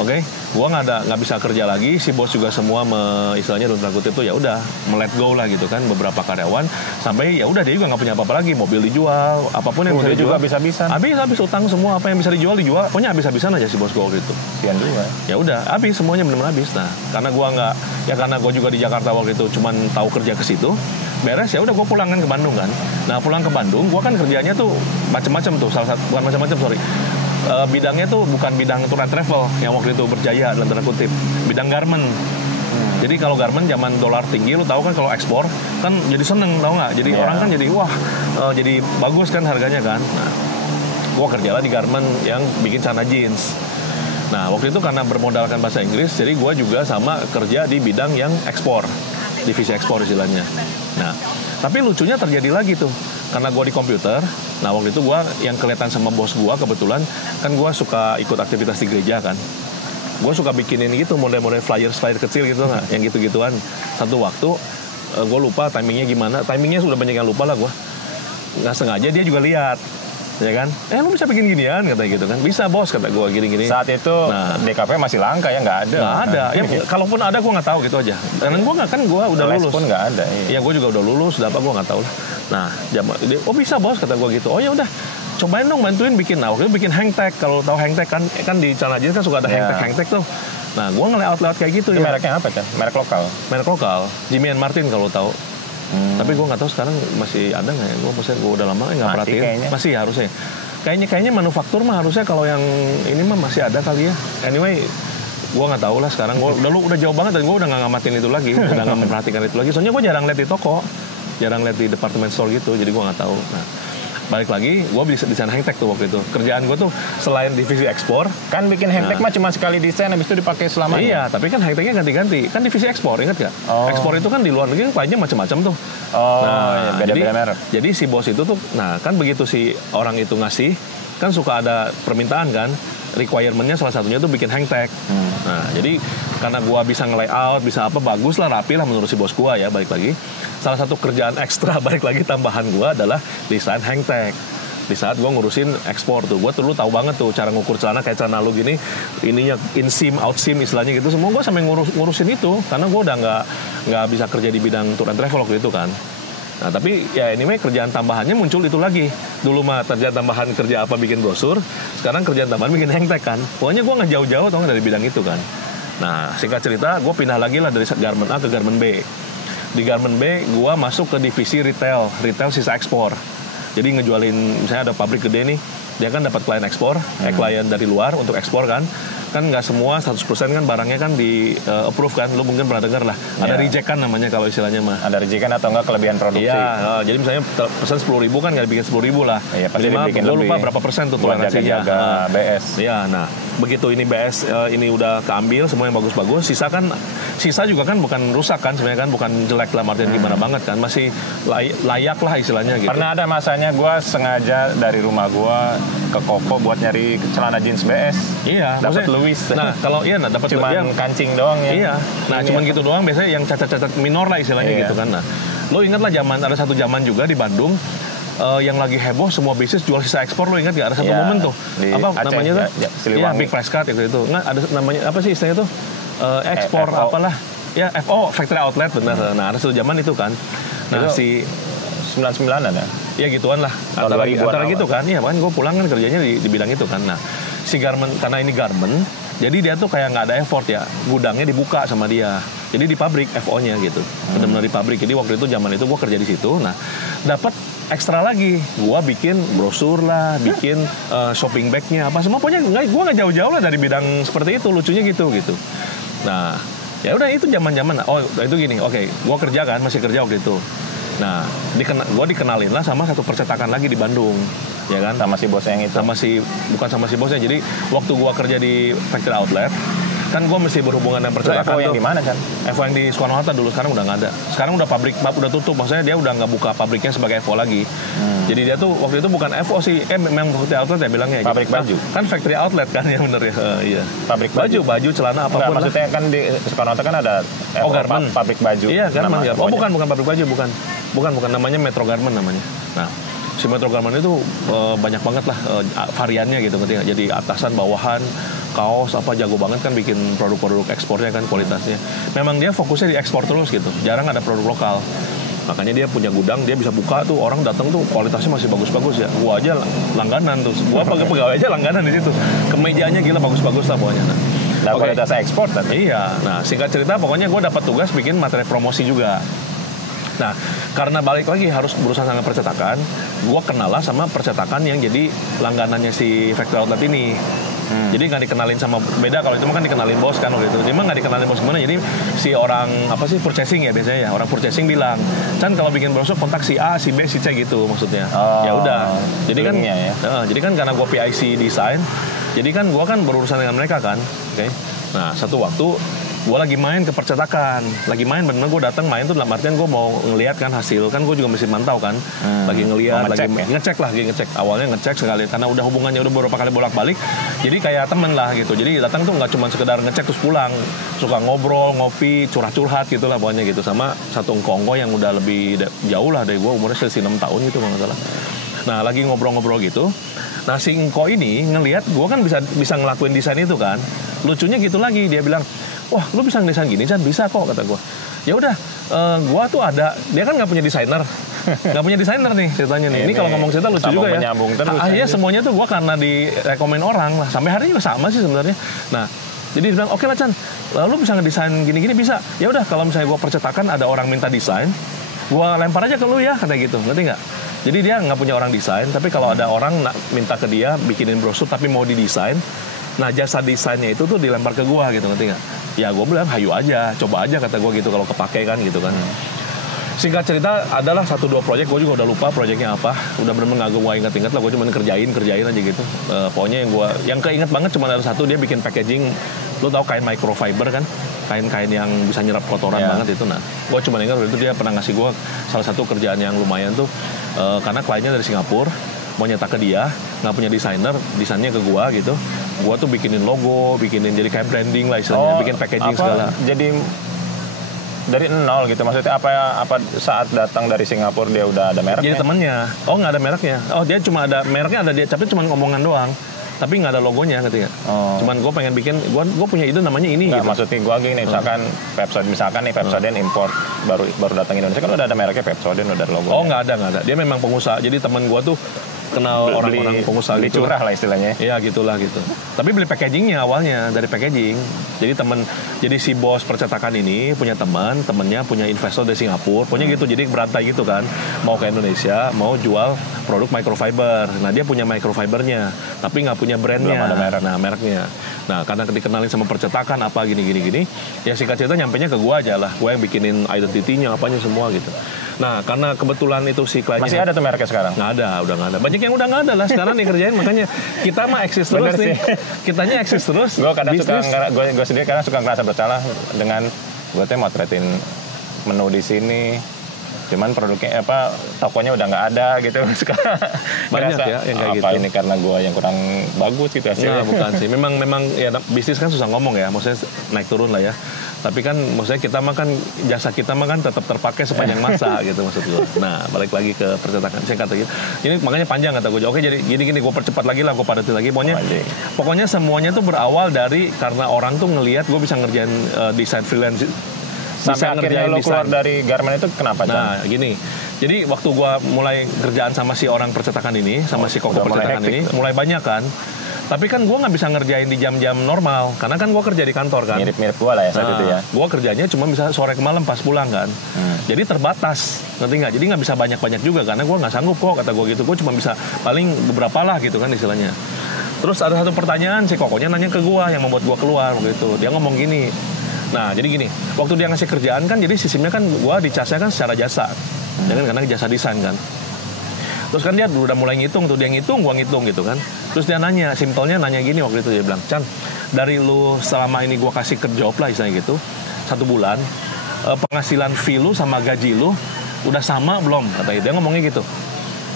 Oke, gua nggak bisa kerja lagi, si bos juga semua istilahnya dalam tanda kutip tuh ya udah let go lah gitu kan beberapa karyawan, sampai ya udah dia juga nggak punya apa-apa lagi, mobil dijual, apapun yang bisa dijual. Juga habis-habisan. Habis utang semua, apa yang bisa dijual, pokoknya habis-habisan aja si bos gua waktu itu. Sian juga. Ya udah, habis semuanya benar-benar habis. Nah, karena gua juga di Jakarta waktu itu cuman tahu kerja ke situ, beres ya udah gua pulang kan ke Bandung kan. Nah, pulang ke Bandung, gua kan kerjanya tuh macam-macam tuh, bukan macam-macam, sorry. Bidangnya tuh bukan bidang tour and travel yang waktu itu berjaya dalam tanda kutip, bidang garment. Jadi kalau garment zaman dolar tinggi, lu tahu kan kalau ekspor kan jadi seneng, tahu nggak? Jadi orang kan jadi wah, jadi bagus kan harganya kan. Nah, gua kerjalah di garment yang bikin celana jeans. Nah, waktu itu karena bermodalkan bahasa Inggris, jadi gua juga sama kerja di bidang yang ekspor, divisi ekspor istilahnya. Nah, tapi lucunya terjadi lagi tuh, karena gue di komputer. Nah, waktu itu gue yang kelihatan sama bos gue, kebetulan kan gue suka ikut aktivitas di gereja kan. Gue suka bikinin gitu model-model flyer kecil gitu nggak, yang gitu-gituan. Satu waktu gue lupa timingnya sudah banyak yang lupa lah gue. Nggak sengaja dia juga lihat, ya kan? Lu bisa bikin ginian, kata gitu kan? Bisa bos, kata gue gini-gini. Saat itu DKP masih langka ya, nggak ada. Nggak ada. Ya, kalaupun ada gue nggak tahu gitu aja. Karena gue udah lulus. Pun nggak ada. Iya, gue juga udah lulus. Udah apa gue nggak tahu lah. Nah, bisa bos, kata gue gitu. Oh ya udah, cobain dong bantuin bikin. Nah, waktu itu bikin hang tag. Kalau tahu hang tag kan di celana jeans kan suka ada hang tag tuh. Nah, gue ngelayout kayak gitu. Itu mereknya apa kan? Merek lokal. Merek lokal. Jimmy and Martin kalau tahu. Tapi gue nggak tahu sekarang masih ada nggak ya? Gue udah lama nggak perhatiin. Kayaknya. Masih harusnya. Kayaknya manufaktur mah harusnya kalau yang ini mah masih ada kali ya. Anyway, gue nggak tahu lah sekarang. Gue udah jauh banget dan gue udah nggak ngamatin itu lagi, udah nggak memperhatikan itu lagi. Soalnya gue jarang lihat di toko, jarang lihat di department store gitu. Jadi gue nggak tahu. Nah, balik lagi, gue bisa desain hang tag tuh waktu itu. Kerjaan gue tuh selain divisi ekspor, kan bikin hang tag mah cuma sekali desain, habis itu dipakai selamanya. Iya, tapi kan hang tagnya ganti-ganti. Kan divisi ekspor, ingat gak? Ekspor itu kan di luar negeri kliennya macam-macam tuh. Nah, beda-beda merek. Jadi si bos itu tuh, nah kan begitu si orang itu ngasih, kan suka ada permintaan kan, requirement-nya salah satunya tuh bikin hang tag. Nah, jadi karena gua bisa nge-layout, bisa apa, bagus lah, rapi lah menurut si bos gua ya, balik lagi. Salah satu kerjaan ekstra, balik lagi tambahan gua adalah desain hang tag. Di saat gua ngurusin ekspor tuh, gua dulu tahu banget tuh cara ngukur celana kayak celana lu gini, ininya in seam, out seam istilahnya gitu, semua gua sampai ngurusin itu, karena gua udah nggak bisa kerja di bidang tour and travel waktu itu kan. Nah, tapi ya anyway kerjaan tambahannya muncul itu lagi. Dulu mah kerjaan tambahan kerja apa bikin brosur, sekarang kerjaan tambahan bikin hang tag kan. Pokoknya gue nggak jauh-jauh dari bidang itu kan. Nah, singkat cerita, gue pindah lagi lah dari garment A ke garment B. Di garment B, gue masuk ke divisi retail sisa ekspor. Jadi ngejualin, misalnya ada pabrik gede nih, dia kan dapat klien ekspor, klien dari luar untuk ekspor kan nggak semua 100% kan barangnya kan di approve kan, lu mungkin pernah dengar lah, ada reject kan namanya kalau istilahnya mah. Ada reject kan atau enggak kelebihan produksi. Iya, jadi misalnya pesan 10.000 kan nggak bikin 10.000 lah. Iya, pasti dibikin gue lebih. lupa berapa persen tuh toleransinya. Jaga BS. Iya, nah begitu ini BS ini udah keambil semua yang bagus-bagus, sisa juga kan bukan rusak kan sebenarnya kan, bukan jelek lah artinya gimana banget kan, masih layak lah istilahnya gitu. Pernah ada masanya gue sengaja dari rumah gue ke Koko buat nyari celana jeans BS. Iya, dapat Louis. Nah, kalau dapat cuman kancing doang ya. Iya. Nah, cuman gitu doang biasanya yang cacat-cacat minor lah istilahnya gitu kan. Nah, lo ingat lah ada satu zaman juga di Bandung yang lagi heboh semua bisnis jual sisa ekspor, lo ingat gak? Ada satu momen tuh. Apa Aceh, namanya tuh? Iya, Big Price Cut itu. Nggak, ada namanya apa sih istilahnya tuh? Ekspor apalah. Ya, FO, Factory Outlet benar. Nah, ada satu zaman itu kan. Nah, itu 99 ada. Ya gituan lah. Antara gitu kan. Iya, kan gue pulang kan kerjanya di bidang itu kan. Nah, si garment, karena ini garment, jadi dia tuh kayak nggak ada effort ya, gudangnya dibuka sama dia, jadi di pabrik FO-nya gitu, benar-benar di pabrik. Jadi waktu itu zaman itu gue kerja di situ, nah dapat ekstra lagi, gue bikin brosur lah, bikin shopping bag-nya apa semua, pokoknya gue nggak jauh-jauh lah dari bidang seperti itu, lucunya gitu. Nah ya udah itu zaman-zaman, itu gini, oke, gue kerja kan, masih kerja waktu itu. Nah, gue dikenalin lah sama satu percetakan lagi di Bandung, ya kan? Sama si bosnya yang itu. Bukan sama si bosnya. Jadi waktu gue kerja di Factory Outlet, kan gue mesti berhubungan dengan percetakan. FO yang di mana kan? FO yang di Soekarno Hatta dulu, sekarang udah nggak ada. Sekarang udah pabrik udah tutup, maksudnya dia udah nggak buka pabriknya sebagai FO lagi. Jadi dia tuh waktu itu bukan FO sih, memang Factory Outlet ya bilangnya. Pabrik gitu. baju. Kan Factory Outlet kan ya bener ya. Iya. Pabrik baju, celana apapun. Enggak, maksudnya kan di Soekarno Hatta kan ada garment. Pabrik baju. Iya, garment. Bukan pabrik baju, bukan namanya Metro Garment namanya. Nah, si Metro Garment itu banyak banget lah variannya gitu, ketika jadi atasan, bawahan, kaos apa jago banget kan bikin produk-produk ekspornya kan kualitasnya. Memang dia fokusnya di ekspor terus gitu. Jarang ada produk lokal. Makanya dia punya gudang, dia bisa buka tuh, orang datang tuh kualitasnya masih bagus-bagus ya. Gua aja langganan tuh. Gua pegawai aja langganan di situ. Kemejanya gila bagus-bagus lah pokoknya. Nah, kualitas ekspor tadi. Iya. Nah, singkat cerita pokoknya gue dapat tugas bikin materi promosi juga. Nah, karena balik lagi harus berusaha sama percetakan, gue kenal lah sama percetakan yang jadi langganannya si Factory Outlet ini. Jadi nggak dikenalin sama, beda kalau itu mah kan dikenalin bos kan waktu itu. Dia mah nggak dikenalin bos gimana. Jadi si orang apa sih purchasing ya biasanya ya, orang purchasing bilang, Chan kalau bikin brosur kontak si A, si B, si C gitu maksudnya. Ya udah. Jadi kan, jadi kan karena gue PIC design, jadi kan gue kan berurusan dengan mereka kan. Oke. Nah satu waktu gue lagi main ke percetakan, lagi main bener gue datang main tuh dalam artian gue mau ngelihat kan hasil, kan gue juga mesti mantau kan, lagi ngelihat, lagi ngecek awalnya ngecek sekali karena udah hubungannya udah beberapa kali bolak-balik, jadi kayak temen lah gitu, jadi datang tuh nggak cuma sekedar ngecek terus pulang, suka ngobrol, ngopi, curhat-curhat gitu lah pokoknya gitu, sama satu engkongko yang udah lebih jauh lah dari gue, umurnya selisih 6 tahun gitu kalau nggak salah. Nah lagi ngobrol-ngobrol gitu, nah si engko ini ngelihat gue kan bisa ngelakuin desain itu kan, lucunya gitu lagi dia bilang, wah lu bisa ngedesain gini Chan? Bisa kok kata gue. Ya udah, gue tuh ada, dia kan nggak punya desainer, nggak punya desainer nih ceritanya nih. Ini kalau ngomong cerita lucu juga ya. Akhirnya semuanya tuh gue karena direkomen orang lah, sampai hari ini sama sih sebenarnya. Nah jadi dia bilang oke lah Chan, lalu bisa ngedesain gini-gini bisa. Ya udah kalau misalnya gue percetakan ada orang minta desain, gue lempar aja ke lu ya kata gitu, ngerti nggak? Jadi dia nggak punya orang desain, tapi kalau ada orang minta ke dia bikinin brosur tapi mau didesain, nah jasa desainnya itu tuh dilempar ke gua gitu, ngerti nggak? Ya gue bilang hayu aja, coba aja kata gue gitu kalau kepake kan gitu kan. Singkat cerita adalah 1-2 proyek, gue juga udah lupa proyeknya apa, udah bener-bener nggak gue inget-inget lah, gue cuma kerjain aja gitu. Pokoknya yang keinget banget cuma ada satu, dia bikin packaging, lu tahu kain microfiber kan, kain-kain yang bisa nyerap kotoran banget itu. Nah gue cuma ingat waktu itu dia pernah ngasih gue salah satu kerjaan yang lumayan tuh, karena kliennya dari Singapura, mau nyetak ke dia, nggak punya desainer, desainnya ke gua gitu. Gua tuh bikinin logo, bikinin jadi kayak branding lah istilahnya, bikin packaging segala. Jadi dari nol gitu, maksudnya apa saat datang dari Singapura dia udah ada mereknya? Jadi temennya, nggak ada mereknya. Oh dia cuma ada mereknya, ada dia, tapi cuma ngomongan doang. Tapi nggak ada logonya ketika. Cuman gue pengen bikin, gue punya ide namanya ini. Nggak, gitu. maksudnya gue gini, misalkan nih Pepsodent import baru datang Indonesia kan udah ada mereknya Pepsodent, udah ada logonya. Oh nggak ada. Dia memang pengusaha. Jadi teman gue tuh kenal orang-orang pengusaha gitu. Curah lah istilahnya. Iya gitulah gitu. Tapi beli packagingnya awalnya dari packaging. Jadi si bos percetakan ini punya temennya punya investor dari Singapura. Pokoknya gitu. Jadi berantai gitu kan. Mau ke Indonesia, mau jual produk microfiber. Nah dia punya microfibernya, tapi nggak punya brandnya. Belum ada merek. Nah mereknya. Nah karena dikenalin sama percetakan apa gini. Ya singkat cerita nyampenya ke gua aja lah. Gua yang bikinin identity-nya apanya semua gitu. Nah karena kebetulan itu si kliennya masih ada tuh mereknya sekarang? Nggak ada, udah nggak ada. Banyak yang udah nggak ada lah sekarang nih kerjain, makanya kita mah eksis terus nih. Kitanya eksis terus. Gue kadang gue sendiri kadang suka ngerasa bersalah dengan gue tuh motretin menu di sini. Cuman produknya tokonya udah nggak ada gitu. Banyak ya yang kayak gitu. Ini karena gue yang kurang bagus gitu hasilnya. Nah, bukan sih. Memang ya bisnis kan susah ngomong ya. Maksudnya naik turun lah ya. Tapi kan maksudnya kita mah kan jasa kita mah kan tetap terpakai sepanjang masa gitu maksud gue. Nah balik lagi ke percetakan, saya kata gitu. Ini makanya panjang kata gue. Oke jadi gini gue percepat lagi lah, gue padatin lagi. Pokoknya semuanya tuh berawal dari karena orang tuh ngelihat gue bisa ngerjain desain freelance. Sampai akhirnya lo keluar dari garment itu kenapa? Nah gini, jadi waktu gue mulai kerjaan sama si orang percetakan ini, sama si koko percetakan ini, mulai banyak kan. Tapi kan gue nggak bisa ngerjain di jam-jam normal, karena kan gue kerja di kantor kan. Mirip-mirip gue lah ya saat itu ya. Gue kerjanya cuma bisa sore ke malam pas pulang kan. Jadi terbatas, ngerti nggak? Jadi nggak bisa banyak-banyak juga, karena gue nggak sanggup kok kata gue gitu. Gue cuma bisa paling beberapa lah gitu kan istilahnya. Terus ada satu pertanyaan si kokonya nanya ke gue yang membuat gue keluar gitu. Dia ngomong gini. Nah jadi gini, waktu dia ngasih kerjaan kan, jadi sistemnya kan gue dicasnya kan secara jasa, ya kan, karena jasa desain kan. Terus kan dia udah mulai ngitung tuh, dia ngitung, gua ngitung gitu kan. Terus dia nanya, simpelnya nanya gini waktu itu, dia bilang, Chan, dari lu selama ini gua kasih ke job lah istilahnya gitu, 1 bulan, penghasilan fee lu sama gaji lu udah sama belum? Kata dia ngomongnya gitu.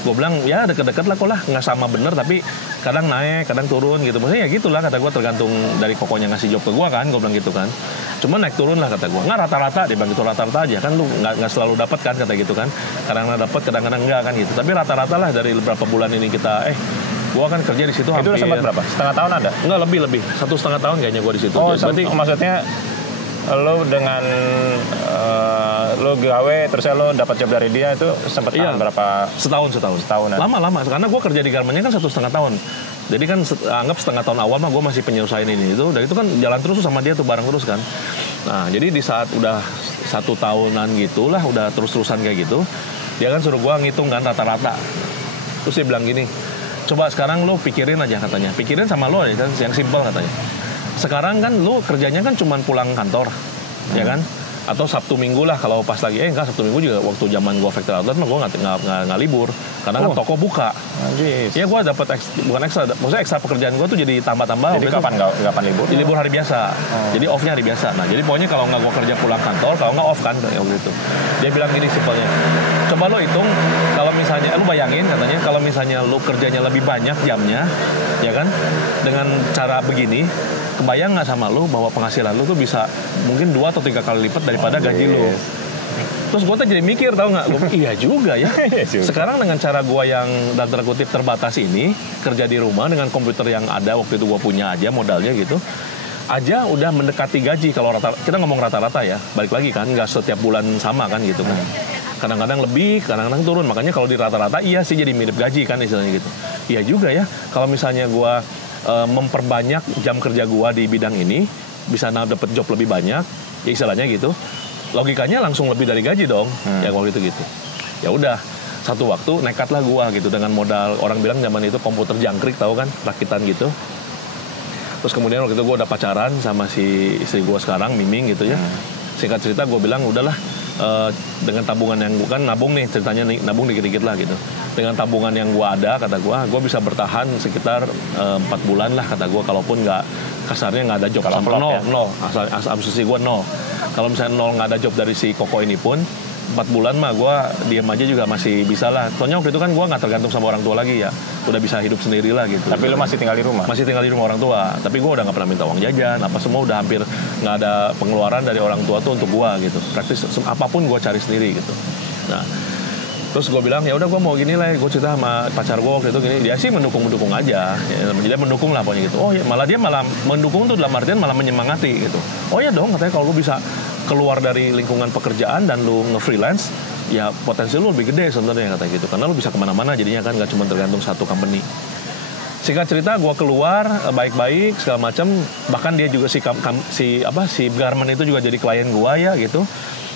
Gue bilang ya deket-deket lah kok lah, nggak sama bener tapi kadang naik kadang turun gitu, maksudnya ya gitulah kata gue, tergantung dari kokonya ngasih job ke gue kan, gue bilang gitu kan, cuma naik turun lah kata gue, nggak rata-rata, dia bilang gitu, rata-rata aja kan, lu nggak selalu dapat kan kata gitu kan, kadang-kadang dapat kadang-kadang enggak kan gitu, tapi rata-rata lah dari beberapa bulan ini kita Gue kan kerja di situ Itu hampir. sempat berapa? Setengah tahun ada? Enggak, lebih 1,5 tahun kayaknya gue di situ. Oh, Berarti maksudnya lo dengan lo gawe terus lo dapat job dari dia itu sempat Iya. tahan berapa? Setahunan. Lama karena gue kerja di garmennya kan 1,5 tahun. Jadi kan anggap setengah tahun awal mah gue masih penyelesaian ini itu. Dan itu kan jalan terus sama dia tuh bareng terus kan. Nah jadi di saat udah 1 tahunan gitulah, udah terus-terusan kayak gitu, dia kan suruh gue ngitung kan rata-rata. Terus dia bilang gini, coba sekarang lo pikirin aja katanya. Pikirin sama lo aja kan, yang simpel katanya. Sekarang kan lo kerjanya kan cuma pulang kantor, ya kan? Atau Sabtu Minggu lah kalau pas lagi enggak Sabtu Minggu juga waktu zaman gue factory outlet mah gue nggak libur karena kan toko buka. Ya gue dapat bukan ekstra, maksudnya ekstra pekerjaan gue tuh jadi tambah-tambah. Jadi kapan libur? Di libur hari biasa. Jadi off-nya hari biasa. Nah jadi pokoknya kalau nggak gue kerja pulang kantor, kalau nggak off kan kayak gitu. Dia bilang gini simpelnya, coba lo hitung kalau misalnya lo bayangin katanya kalau misalnya lo kerjanya lebih banyak jamnya, ya kan, dengan cara begini. Kebayang nggak sama lu bahwa penghasilan lu tuh bisa mungkin 2 atau 3 kali lipat daripada gaji lu. Terus gue tuh jadi mikir, tau nggak? Iya juga ya. Sekarang dengan cara gue yang dan terkutip terbatas ini, kerja di rumah dengan komputer yang ada waktu itu gue punya aja modalnya gitu, aja udah mendekati gaji. Kalau kita ngomong rata-rata ya, balik lagi kan, nggak setiap bulan sama kan gitu kan. Kadang-kadang lebih, kadang-kadang turun. Makanya kalau di rata-rata iya sih jadi mirip gaji kan istilahnya gitu. Iya juga ya. Kalau misalnya gue memperbanyak jam kerja gua di bidang ini, bisa dapat job lebih banyak, ya istilahnya gitu. Logikanya langsung lebih dari gaji dong, ya waktu itu gitu. Ya udah, satu waktu nekatlah gua gitu dengan modal orang bilang zaman itu komputer jangkrik tahu kan, rakitan gitu. Terus kemudian waktu itu gua udah pacaran sama si istri gua sekarang, Miming gitu ya. Singkat cerita gua bilang udahlah, dengan tabungan yang bukan nabung nih ceritanya nih, nabung dikit-dikit lah gitu. Dengan tabungan yang gue ada, kata gue bisa bertahan sekitar 4 bulan lah kata gue, kalaupun nggak kasarnya nggak ada job sampai nol, asumsi gue nol. Kalau misalnya nol nggak ada job dari si Koko ini pun 4 bulan mah gue diem aja juga masih bisa lah. Soalnya waktu itu kan gue nggak tergantung sama orang tua lagi ya, udah bisa hidup sendiri lah gitu. Tapi lo masih tinggal di rumah? Masih tinggal di rumah orang tua. Tapi gue udah nggak pernah minta uang jajan, apa semua udah hampir nggak ada pengeluaran dari orang tua tuh untuk gue gitu. Praktis apapun gue cari sendiri gitu. Nah, terus gue bilang ya udah gue mau gini lah, gue cerita sama pacar gue waktu itu gini, dia sih mendukung aja, ya, dia mendukung lah pokoknya gitu. Oh ya dia malah mendukung tuh dalam artian malah menyemangati gitu. Oh ya dong katanya kalau lu bisa keluar dari lingkungan pekerjaan dan lu nge-freelance, ya potensi lu lebih gede sebenarnya katanya gitu, karena lu bisa kemana-mana jadinya kan, nggak cuma tergantung satu company. Singkat cerita gue keluar baik-baik segala macam, bahkan dia juga si garment itu juga jadi klien gue ya gitu.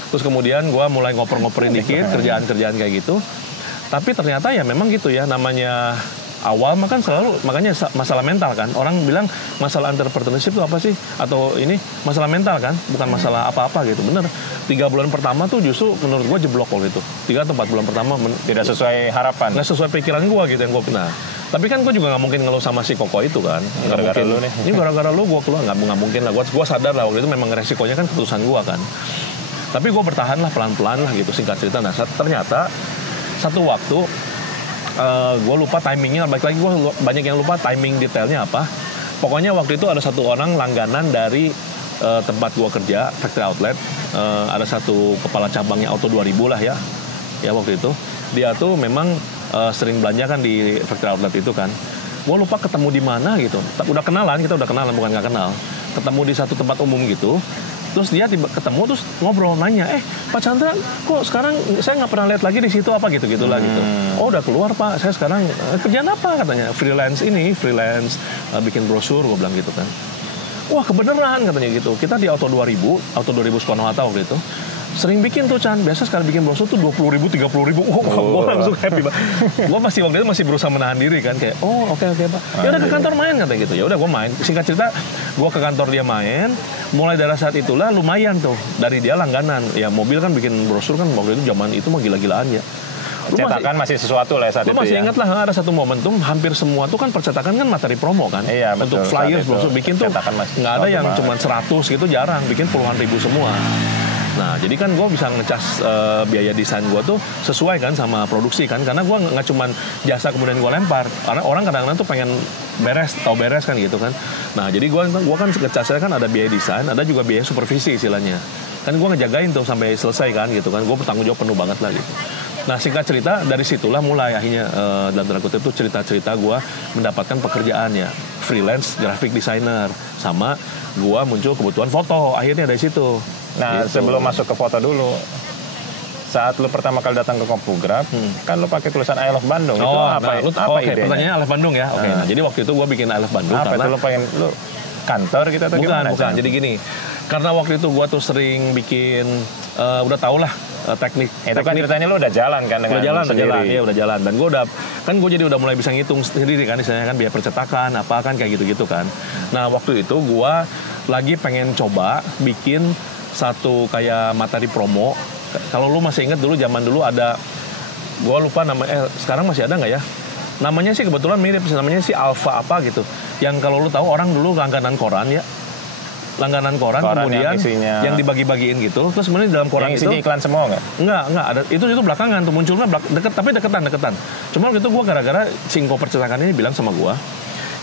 Terus kemudian gue mulai ngoper-ngoperin dikit kerjaan-kerjaan kayak gitu. Tapi ternyata ya memang gitu ya, namanya awal makan selalu, makanya masalah mental kan. Orang bilang masalah entrepreneurship itu apa sih? Atau ini masalah mental kan, bukan masalah apa-apa gitu. Bener, 3 bulan pertama tuh justru menurut gue jeblok waktu itu. 3 atau 4 bulan pertama tidak sesuai harapan. Nggak sesuai pikiran gue gitu yang gue pernah. Tapi kan gue juga nggak mungkin ngeluh sama si Koko itu kan. Gara-gara lu nih. Ini gara-gara lu gue keluar, nggak mungkin lah. Gue sadar lah waktu itu memang resikonya kan keputusan gue kan. Tapi gue bertahan lah pelan-pelan lah gitu, singkat cerita. Nah ternyata satu waktu gue lupa timingnya, balik lagi gue banyak yang lupa timing detailnya apa. Pokoknya waktu itu ada satu orang langganan dari tempat gue kerja, factory outlet. Ada satu kepala cabangnya Auto 2000 lah ya waktu itu. Dia tuh memang sering belanja kan di factory outlet itu kan. Gue lupa ketemu di mana gitu. Kita udah kenalan bukan nggak kenal. Ketemu di satu tempat umum gitu. Terus dia ketemu terus ngobrol nanya, Pak Chandra kok sekarang saya nggak pernah lihat lagi di situ apa gitu lah gitu. Oh udah keluar Pak, saya sekarang kerjaan apa katanya, freelance bikin brosur, gue bilang gitu kan. Wah kebeneran katanya gitu, kita di Auto 2000 Soekarno Hatta waktu itu sering bikin tuh Chan, biasa sekali bikin brosur tuh 20.000, 30.000. Gue langsung happy banget. Gue waktu itu masih berusaha menahan diri kan, kayak oke Pak. Ya udah ke kantor main katanya gitu. Ya udah gue main. Singkat cerita, gue ke kantor dia main. Mulai dari saat itulah lumayan tuh dari dia langganan. Ya mobil kan bikin brosur kan waktu itu zaman itu mah gila-gilaan ya. Cetakan masih sesuatu lah saat itu ya. Lu masih ingat lah ada satu momentum hampir semua tuh kan percetakan kan materi promo kan. Iya, betul, untuk flyers brosur bikin tuh nggak ada yang cuma 100 gitu, jarang, bikin puluhan ribu semua. Nah jadi kan gue bisa ngecas biaya desain gue tuh sesuai kan sama produksi kan, karena gue nggak cuma jasa kemudian gue lempar, karena orang kadang-kadang tuh pengen beres kan gitu kan. Nah jadi gue kan ngecasnya kan ada biaya desain, ada juga biaya supervisi istilahnya kan, gue ngejagain tuh sampai selesai kan gitu kan, gue bertanggung jawab penuh banget lah gitu. Nah singkat cerita dari situlah mulai akhirnya dalam tanda kutip itu cerita-cerita gue mendapatkan pekerjaannya freelance graphic designer sama gue muncul kebutuhan foto akhirnya dari situ. Nah gitu. Sebelum masuk ke foto dulu, saat lu pertama kali datang ke Kompograph, kan lu pakai tulisan I Love Bandung. Itu apa? Oke, idenya? pertanyaannya I Love Bandung ya. Oke. Nah, jadi waktu itu gue bikin I Love Bandung apa karena itu lu pengen lu kantor gitu atau gimana? Bukan. Jadi gini, karena waktu itu gue tuh sering bikin, udah tau lah teknik. Itu kan ceritanya lu udah jalan kan dengan sendiri. Iya udah jalan. Dan gue jadi udah mulai bisa ngitung sendiri kan, misalnya kan biaya percetakan, apa kan kayak gitu-gitu kan. Nah waktu itu gue lagi pengen coba bikin satu kayak materi promo. Kalau lu masih inget dulu zaman dulu ada, gue lupa namanya, sekarang masih ada nggak ya? Namanya sih kebetulan mirip, namanya sih Alpha apa gitu. Yang kalau lu tahu orang dulu langganan koran ya. Langganan koran kemudian yang dibagi-bagiin gitu. Terus sebenarnya dalam koran yang isinya iklan semua nggak? Enggak ada. Itu belakangan tuh munculnya tapi deketan. Cuma waktu itu gue gara-gara Cingko Percetakan ini bilang sama gue.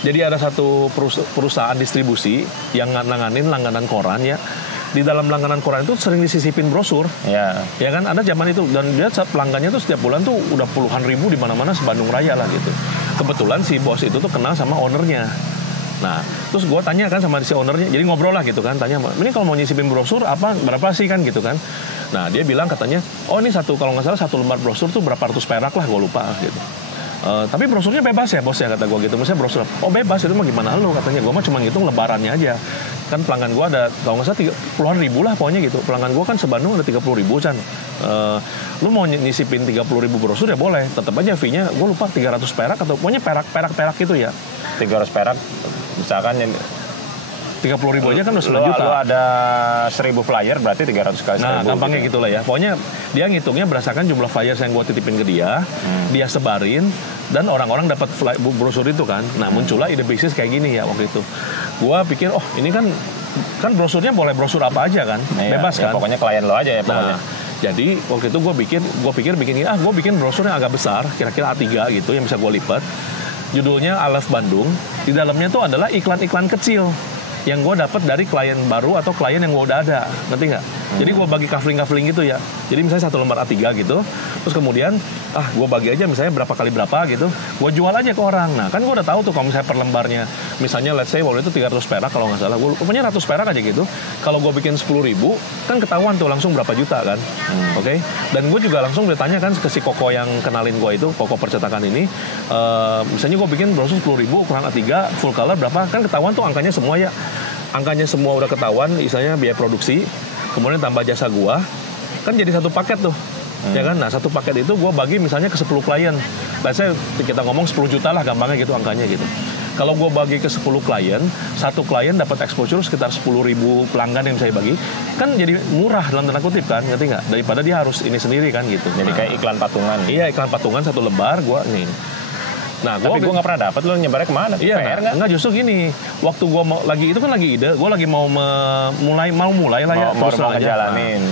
Jadi ada satu perusahaan distribusi yang nanganin langganan koran ya. Di dalam langganan koran itu sering disisipin brosur. Ya kan ada zaman itu dan dia pelanggannya tuh setiap bulan tuh udah puluhan ribu di mana-mana se-Bandung Raya lah gitu. Kebetulan si bos itu tuh kenal sama ownernya. Nah, terus gue tanya kan sama si ownernya, jadi ngobrol lah gitu kan, tanya, ini kalau mau nyisipin brosur berapa sih kan gitu kan. Nah, dia bilang katanya, oh ini kalau nggak salah satu lembar brosur tuh berapa ratus perak lah, gue lupa gitu. Tapi brosurnya bebas ya bos ya, kata gue gitu. Maksudnya brosur, oh bebas itu mah gimana lo katanya. Gue mah cuma ngitung lebarannya aja. Kan pelanggan gue ada, kalau nggak salah puluhan ribu lah pokoknya gitu. Pelanggan gue kan se-Bandung ada 30 ribu kan. Lu mau nyisipin 30 ribu brosur ya boleh. Tetap aja fee-nya, gue lupa 300 perak atau pokoknya perak gitu ya. 300 perak, misalkan 30 ribu aja kan udah 9 juta. Lu ada 1000 flyer berarti 300 kali 1000. Nah gampangnya gitu lah ya. Pokoknya dia ngitungnya berdasarkan jumlah flyers yang gue titipin ke dia. Dia sebarin dan orang-orang dapat brosur itu kan. Nah muncullah ide bisnis kayak gini ya waktu itu. Gue pikir oh ini kan brosurnya boleh brosur apa aja kan. Bebas kan. Pokoknya klien lo aja ya pokoknya. Jadi waktu itu gue pikir bikin gini, gue bikin brosur yang agak besar, kira-kira A3 gitu yang bisa gue lipat. Judulnya I Love Bandung. Di dalamnya tuh adalah iklan-iklan kecil yang gue dapat dari klien baru atau klien yang gue udah ada, ngerti nggak? Jadi gue bagi kafling gitu ya. Jadi misalnya satu lembar A3 gitu, terus kemudian gue bagi aja misalnya berapa kali berapa gitu, gue jual aja ke orang. Nah kan gue udah tahu tuh kalau misalnya per lembarnya, misalnya let's say waktu itu 300 perak kalau nggak salah, gue pokoknya 100 perak aja gitu. Kalau gue bikin 10 ribu, kan ketahuan tuh langsung berapa juta kan, oke? Dan gue juga langsung bertanya kan ke si Koko yang kenalin gue itu, Koko Percetakan ini, misalnya gue bikin brosur 10 ribu ukuran A3 full color berapa, kan ketahuan tuh angkanya semua ya. Angkanya semua udah ketahuan, misalnya biaya produksi, kemudian tambah jasa gua, kan jadi satu paket tuh, ya kan? Nah satu paket itu gua bagi misalnya ke 10 klien, saya kita ngomong 10 juta lah gampangnya gitu angkanya gitu. Kalau gua bagi ke 10 klien, satu klien dapat exposure sekitar 10.000 pelanggan yang saya bagi, kan jadi murah dalam tanda kutip kan, ngerti nggak? Daripada dia harus ini sendiri kan gitu. Jadi kayak iklan patungan. Iya iklan patungan satu lembar gua nih. Nah, tapi gue nggak pernah dapat, lo nyebarnya kemana? Iya, nggak justru gini. Waktu gue lagi ide, gue lagi mau mulai lah ya, terus mau ngejalanin.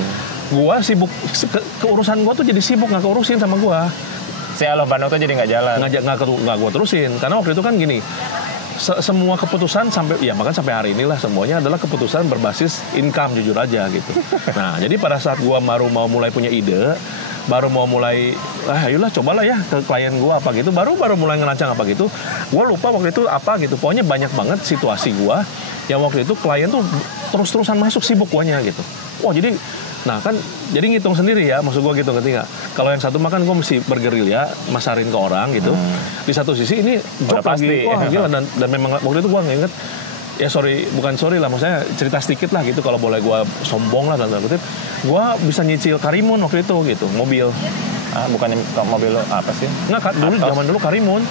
Gue sibuk, keurusan gue tuh jadi sibuk nggak keurusin sama gue. Si I Love Bandung tuh jadi nggak jalan. Nggak gue terusin, karena waktu itu kan gini. Semua keputusan bahkan sampai hari inilah semuanya adalah keputusan berbasis income jujur aja gitu. Nah, jadi pada saat gue baru mau mulai punya ide, baru mau mulai ayolah cobalah ya ke klien gue apa gitu, baru mulai ngerancang apa gitu, gue lupa waktu itu apa gitu, pokoknya banyak banget situasi gue yang waktu itu klien tuh terus-terusan masuk sibuk guanya gitu. Wah jadi nah kan jadi ngitung sendiri ya, maksud gue gitu, ngerti nggak? Kalau yang satu makan gue mesti bergerilya masarin ke orang gitu. Di satu sisi ini job lagi, wah gila, dan memang waktu itu gue nggak inget. Ya bukan sorry lah, maksudnya cerita sedikit lah gitu, kalau boleh gue sombong lah dalam kutip, gue bisa nyicil Karimun waktu itu gitu, mobil. Bukannya mobil lo apa sih? Nggak, zaman dulu Karimun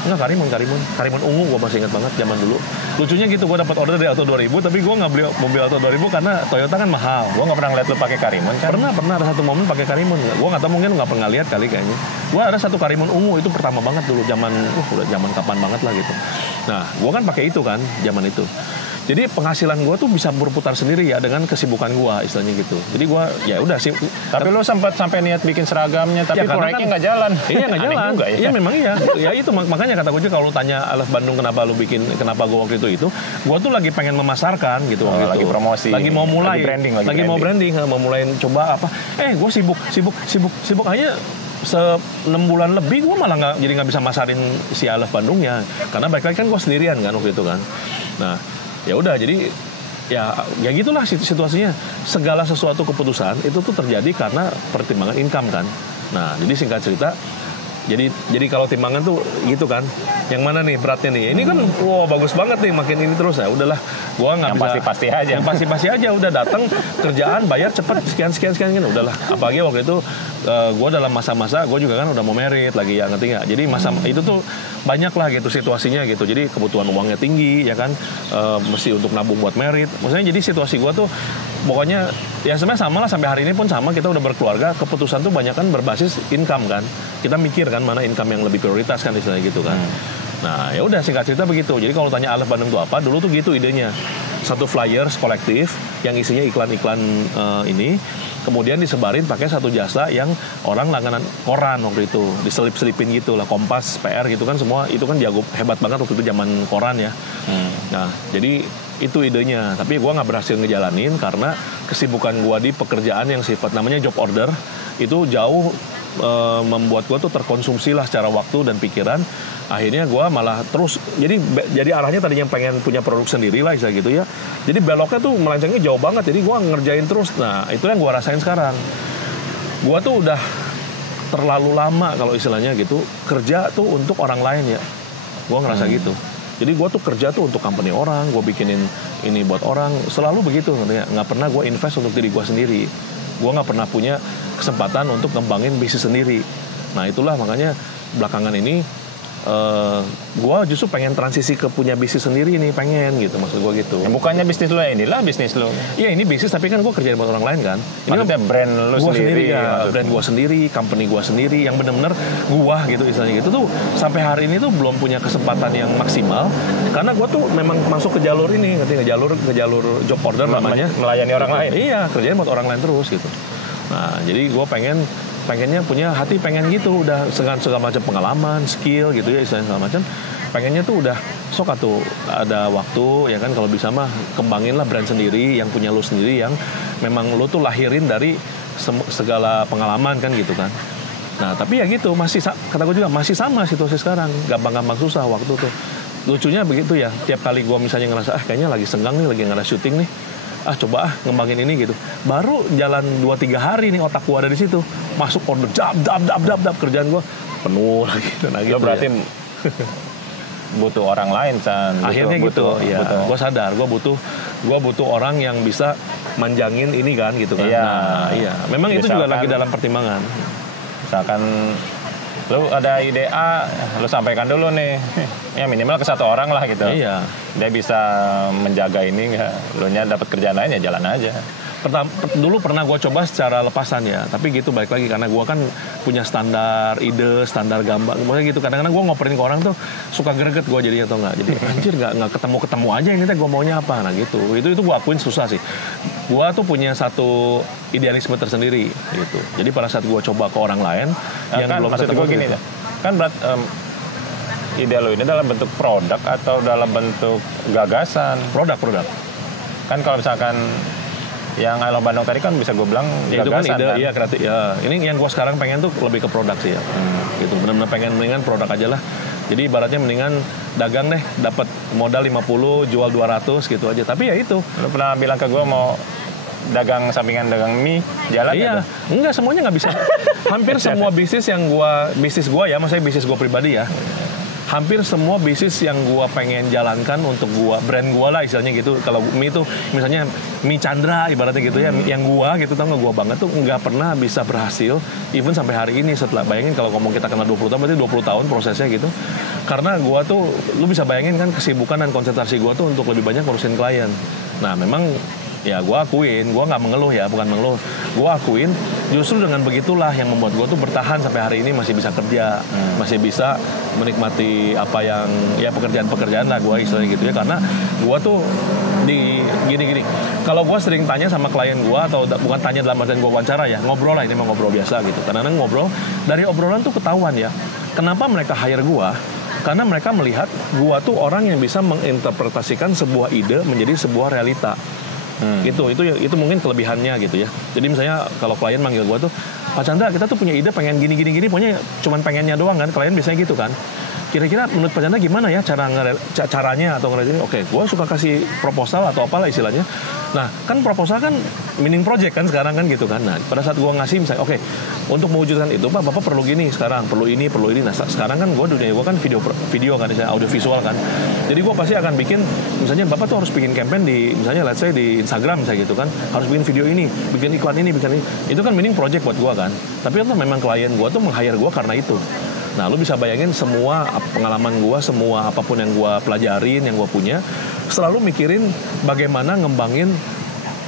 ungu, gue masih ingat banget zaman dulu. Lucunya gitu, gue dapat order dari Auto 2000, tapi gue nggak beli mobil Auto 2000 karena Toyota kan mahal. Gue nggak pernah ngeliat lo pakai Karimun kan? Pernah ada satu momen pakai Karimun. Gue nggak tahu, mungkin nggak pernah lihat kali kayaknya. Gue ada satu Karimun ungu, itu pertama banget dulu, udah zaman kapan banget lah gitu. Nah, gue kan pakai itu kan zaman itu. Jadi penghasilan gue tuh bisa berputar sendiri ya dengan kesibukan gue istilahnya gitu. Jadi gue ya udah sih. Tapi lo sempat sampai niat bikin seragamnya, tapi ya, proyeknya nggak jalan. Iya nggak jalan. Juga, ya? Iya memang iya. Ya itu makanya kata gue kalau tanya I Love Bandung kenapa gue waktu itu, gue tuh lagi pengen memasarkan gitu waktu itu. Lagi promosi. Lagi mau mulai. Lagi branding. Mau branding, mau mulai coba apa? Gue sibuk aja. 6 bulan lebih gue malah nggak bisa masarin si I Love Bandungnya, karena balik lagi kan gue sendirian kan waktu itu kan. Nah ya udah, jadi ya gitulah situasinya. Segala sesuatu keputusan itu tuh terjadi karena pertimbangan income kan. Nah jadi singkat cerita, jadi kalau timbangan tuh gitu kan, yang mana nih beratnya nih, ini kan wow bagus banget nih, makin ini terus, ya udahlah gua nggak bisa, pasti-pasti aja, yang pasti aja, udah datang kerjaan bayar cepet sekian kan, udahlah. Apalagi waktu itu gua dalam masa-masa gua juga kan udah mau merit lagi ya, ngerti nggak? Jadi masa itu tuh banyak lah gitu situasinya gitu, jadi kebutuhan uangnya tinggi ya kan, mesti untuk nabung buat merit, maksudnya jadi situasi gua tuh pokoknya ya sebenarnya sama lah, sampai hari ini pun sama, kita udah berkeluarga, keputusan tuh banyak kan berbasis income kan, kita mikir kan mana income yang lebih prioritas kan istilahnya gitu kan. Nah ya udah, singkat cerita begitu. Jadi kalau tanya I Love Bandung itu apa, dulu tuh gitu idenya, satu flyers kolektif yang isinya iklan-iklan ini, kemudian disebarin pakai satu jasa yang orang langganan koran waktu itu, diselip-selipin gitu lah, Kompas, PR gitu kan, semua itu kan jago hebat banget waktu itu zaman koran ya. Nah jadi itu idenya, tapi gue nggak berhasil ngejalanin karena kesibukan gue di pekerjaan yang sifat namanya job order itu jauh membuat gue tuh terkonsumsi lah secara waktu dan pikiran. Akhirnya gue malah terus jadi arahnya tadinya pengen punya produk sendiri lah gitu ya, jadi beloknya tuh melencengnya jauh banget, jadi gue ngerjain terus. Nah itu yang gue rasain sekarang, gue tuh udah terlalu lama kalau istilahnya gitu kerja tuh untuk orang lain ya, gue ngerasa gitu. Jadi gue tuh kerja tuh untuk company orang, gue bikinin ini buat orang, selalu begitu, nggak pernah gue invest untuk diri gue sendiri. Gue nggak pernah punya kesempatan untuk ngembangin bisnis sendiri. Nah itulah makanya belakangan ini gue justru pengen transisi ke punya bisnis sendiri nih, pengen gitu, maksud gue gitu. Ya, bukannya bisnis lo ya, inilah bisnis lo. Iya ini bisnis, tapi kan gue kerjain buat orang lain kan. Ini maksudnya brand lo sendiri ya, brand gue sendiri, company gue sendiri, yang benar-benar gue gitu istilahnya gitu tuh. Sampai hari ini tuh belum punya kesempatan yang maksimal, karena gue tuh memang masuk ke jalur ini, ngerti nggak, ke jalur job order namanya, melayani orang lain. Iya, kerjain buat orang lain terus gitu. Nah jadi gue pengennya punya hati pengen gitu, udah segala macam pengalaman, skill gitu ya istilahnya, segala macam pengennya tuh udah sok atau ada waktu ya kan, kalau bisa mah kembangin lah brand sendiri yang punya lu sendiri, yang memang lu tuh lahirin dari segala pengalaman kan gitu kan. Nah tapi ya gitu, masih kata gue juga masih sama situasi sekarang, gampang-gampang susah waktu tuh. Lucunya begitu ya, tiap kali gue misalnya ngerasa kayaknya lagi senggang nih, lagi nggak ada syuting nih, coba ngembangin ini gitu, baru jalan 2-3 hari nih otak gua ada di situ, masuk order dap kerjaan gua penuh lagi dan lagi. Berarti ya butuh orang lain kan. Akhirnya gitu ya, gua sadar gua butuh orang yang bisa manjangin ini kan gitu kan. Iya. Nah iya, memang misalkan, itu juga lagi dalam pertimbangan. Misalkan lu ada ide A, lu sampaikan dulu nih, ya minimal ke satu orang lah gitu. Iya. Dia bisa menjaga ini, lu nya dapat kerjaan lain ya jalan aja. Dulu pernah gue coba secara lepasan ya, tapi gitu balik lagi karena gue kan punya standar ide, standar gambar, maksudnya gitu. Kadang-kadang gue ngoperin ke orang tuh suka greget gue jadinya, atau nggak? Jadi anjir nggak ketemu aja ini teh gue maunya apa, nah gitu. Itu gue akuin susah sih. Gue tuh punya satu idealisme tersendiri gitu. Jadi pada saat gue coba ke orang lain yang kan, belum ketemu gini gitu. Kan berat ide lo ini dalam bentuk produk atau dalam bentuk gagasan? Produk. Kan kalau misalkan yang I Love Bandung tadi kan bisa gue bilang ya, gagasan itu kan ide, kan? Iya kreatif. Ya, ini yang gue sekarang pengen tuh lebih ke produk sih ya. Gitu, benar-benar pengen mendingan produk aja lah. Jadi ibaratnya mendingan dagang deh, dapat modal 50, jual 200 gitu aja. Tapi ya itu. Lo pernah bilang ke gue mau dagang sampingan dagang mie, jalan iya, gitu? Enggak, semuanya nggak bisa. Hampir semua bisnis gue ya, maksudnya bisnis gue pribadi ya, hampir semua bisnis yang gue pengen jalankan untuk gue, brand gue lah istilahnya gitu. Kalau mie itu misalnya mie Chandra ibaratnya gitu ya, yang gue gitu, tau gak, gue banget tuh nggak pernah bisa berhasil even sampai hari ini. Setelah bayangin kalau ngomong kita kenal 20 tahun, berarti 20 tahun prosesnya gitu. Karena gue tuh, lu bisa bayangin kan kesibukan dan konsentrasi gue tuh untuk lebih banyak ngurusin klien. Nah memang ya gue akuin, gue nggak mengeluh ya, bukan mengeluh, gue akuin justru dengan begitulah yang membuat gue tuh bertahan sampai hari ini, masih bisa kerja, masih bisa menikmati apa yang ya pekerjaan lah gue istilahnya gitu ya. Karena gue tuh di gini, kalau gue sering tanya sama klien gue, atau bukan tanya dalam artian gue wawancara ya, ngobrol lah, ini mah ngobrol biasa gitu. Karena ngobrol, dari obrolan tuh ketahuan ya kenapa mereka hire gue. Karena mereka melihat gue tuh orang yang bisa menginterpretasikan sebuah ide menjadi sebuah realita. Itu mungkin kelebihannya gitu ya. Jadi misalnya kalau klien manggil gue tuh, Pak Chandra kita tuh punya ide pengen gini, pokoknya cuman pengennya doang kan, klien biasanya gitu kan. Kira-kira menurut Pak Chandra gimana ya caranya atau ngerti? Oke, gue suka kasih proposal atau apalah istilahnya. Nah, kan proposal kan mining project kan sekarang kan gitu kan. Nah, pada saat gue ngasih misalnya, oke, untuk mewujudkan itu Pak, Bapak perlu gini sekarang, perlu ini. Nah, sekarang kan dunia gue kan video kan, audio visual kan. Jadi gue pasti akan bikin, misalnya Bapak tuh harus bikin campaign di, misalnya let's say di Instagram misalnya gitu kan, harus bikin video ini, bikin iklan ini, bikin ini. Itu kan mining project buat gue kan. Tapi itu memang klien gue tuh meng-hire gue karena itu. Nah, lu bisa bayangin semua pengalaman gue, semua apapun yang gue pelajarin, yang gue punya, selalu mikirin bagaimana ngembangin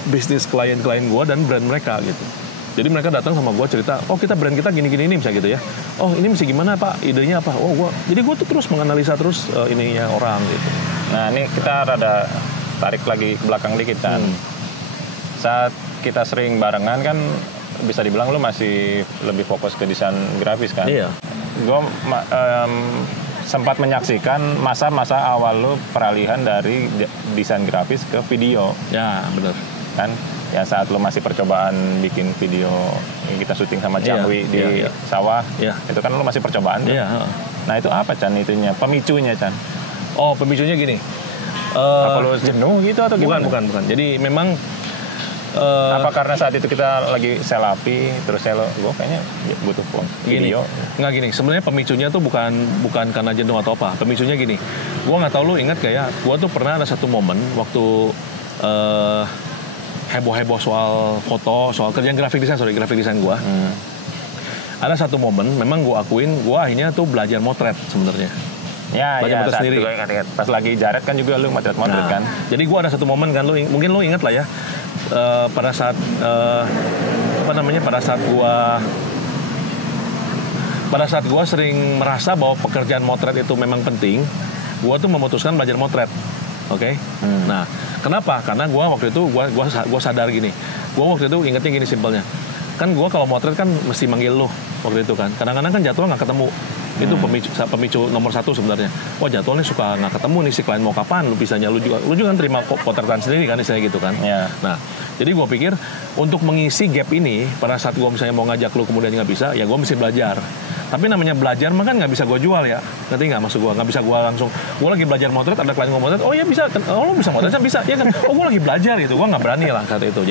bisnis klien-klien gue dan brand mereka gitu. Jadi mereka datang sama gue cerita, oh kita brand kita gini-gini ini misalnya gitu ya. Oh ini mesti gimana Pak, idenya apa? Jadi gue tuh terus menganalisa terus ininya orang gitu. Nah ini kita rada tarik lagi ke belakang dikit kan. Saat kita sering barengan kan, bisa dibilang lu masih lebih fokus ke desain grafis kan? Iya. Gue sempat menyaksikan masa-masa awal lu peralihan dari desain grafis ke video. Ya benar. Kan ya saat lu masih percobaan bikin video yang kita syuting sama Jangwi di sawah, itu kan lu masih percobaan tuh. Nah itu apa Chan itunya, pemicunya Chan? Oh pemicunya gini. Apa lu jenuh gitu atau gimana? Bukan. Jadi memang apa karena saat itu kita lagi selapi terus gue kayaknya butuh video. Nggak gini, sebenarnya pemicunya tuh bukan karena jenuh atau apa. Pemicunya gini, gue nggak tahu lu ingat gak ya, gue tuh pernah ada satu momen waktu heboh-heboh soal foto, soal kerjaan grafik desain gue. Ada satu momen, memang gue akuin, gue akhirnya tuh belajar motret sebenarnya. Ya, belajar sendiri. Pas lagi Jaret kan juga lu motret kan. Jadi gue ada satu momen kan, mungkin lu ingat lah ya. Pada saat gue sering merasa bahwa pekerjaan motret itu memang penting, gue tuh memutuskan belajar motret, oke? Nah, kenapa? Karena gue waktu itu gue sadar gini, gue waktu itu ingetnya gini simpelnya, kan gue kalau motret kan mesti manggil lo waktu itu kan, kadang-kadang kan jadwal nggak ketemu. Itu pemicu nomor satu sebenarnya. Wah jadwalnya suka nggak ketemu nih, si klien mau kapan, lu juga kan terima potretan sendiri kan istilahnya gitu kan. Nah jadi gue pikir untuk mengisi gap ini, pada saat gue misalnya mau ngajak lu kemudian nggak bisa, ya gue mesti belajar. Tapi namanya belajar mah kan nggak bisa gue jual ya, ngerti nggak maksud gue? Nggak bisa gue langsung, gue lagi belajar motret, ada klien ngomong motret, oh ya bisa, oh lu bisa motret, bisa ya kan? Oh gue lagi belajar gitu, gue nggak berani lah saat itu.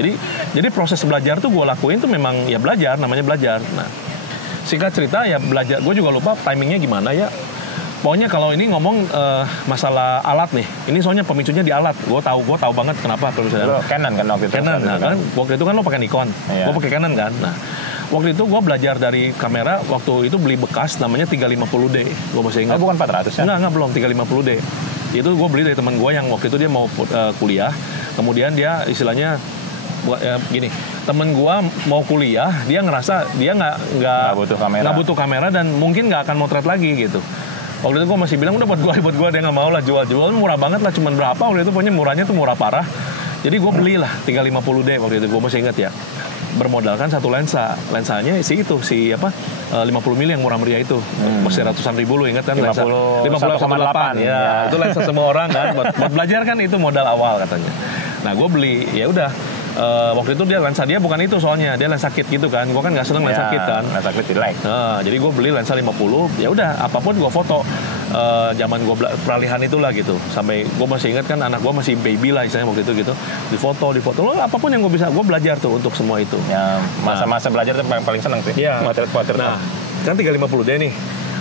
Jadi proses belajar tuh gue lakuin tuh memang ya belajar, namanya belajar. Nah singkat cerita ya belajar, gue juga lupa timingnya gimana ya. Pokoknya kalau ini ngomong masalah alat nih, ini soalnya pemicunya di alat. Gue tahu banget kenapa pemicunya. Lo Canon kan waktu itu. Canon, kan waktu itu kan lo pakai Nikon, gue pakai Canon kan. Nah waktu itu gue belajar dari kamera, waktu itu beli bekas namanya 350D, gue masih ingat. Oh bukan 400 ya? Enggak belum 350D. Itu gue beli dari teman gue yang waktu itu dia mau kuliah, kemudian dia istilahnya gini, temen gue mau kuliah, dia ngerasa dia nggak butuh kamera dan mungkin nggak akan motret lagi gitu. Waktu itu gue masih bilang udah buat gue dia nggak mau lah, jual murah banget lah, cuman berapa waktu itu, pokoknya murahnya tuh murah parah. Jadi gue belilah 350D waktu itu, gue masih ingat ya, bermodalkan satu lensanya si 50 mili yang murah meriah itu, masih ratusan ribu, lu ingat kan? 50,8 ya, itu lensa semua orang kan, buat belajar kan itu modal awal katanya. Nah gue beli, ya udah. Waktu itu lensa dia bukan itu soalnya, dia lensa kit gitu kan. Gue kan nggak seneng lensa kit kan. Lensa kit jelek. Jadi gue beli lensa 50, ya udah apapun gue foto. Zaman gue peralihan itulah gitu. Sampai gue masih ingat kan, anak gue masih baby lah istilahnya waktu itu gitu. Difoto. Lo apapun yang gue bisa, gue belajar tuh untuk semua itu. Ya masa-masa belajar tuh paling seneng sih. Iya. Nah kan 350D nih.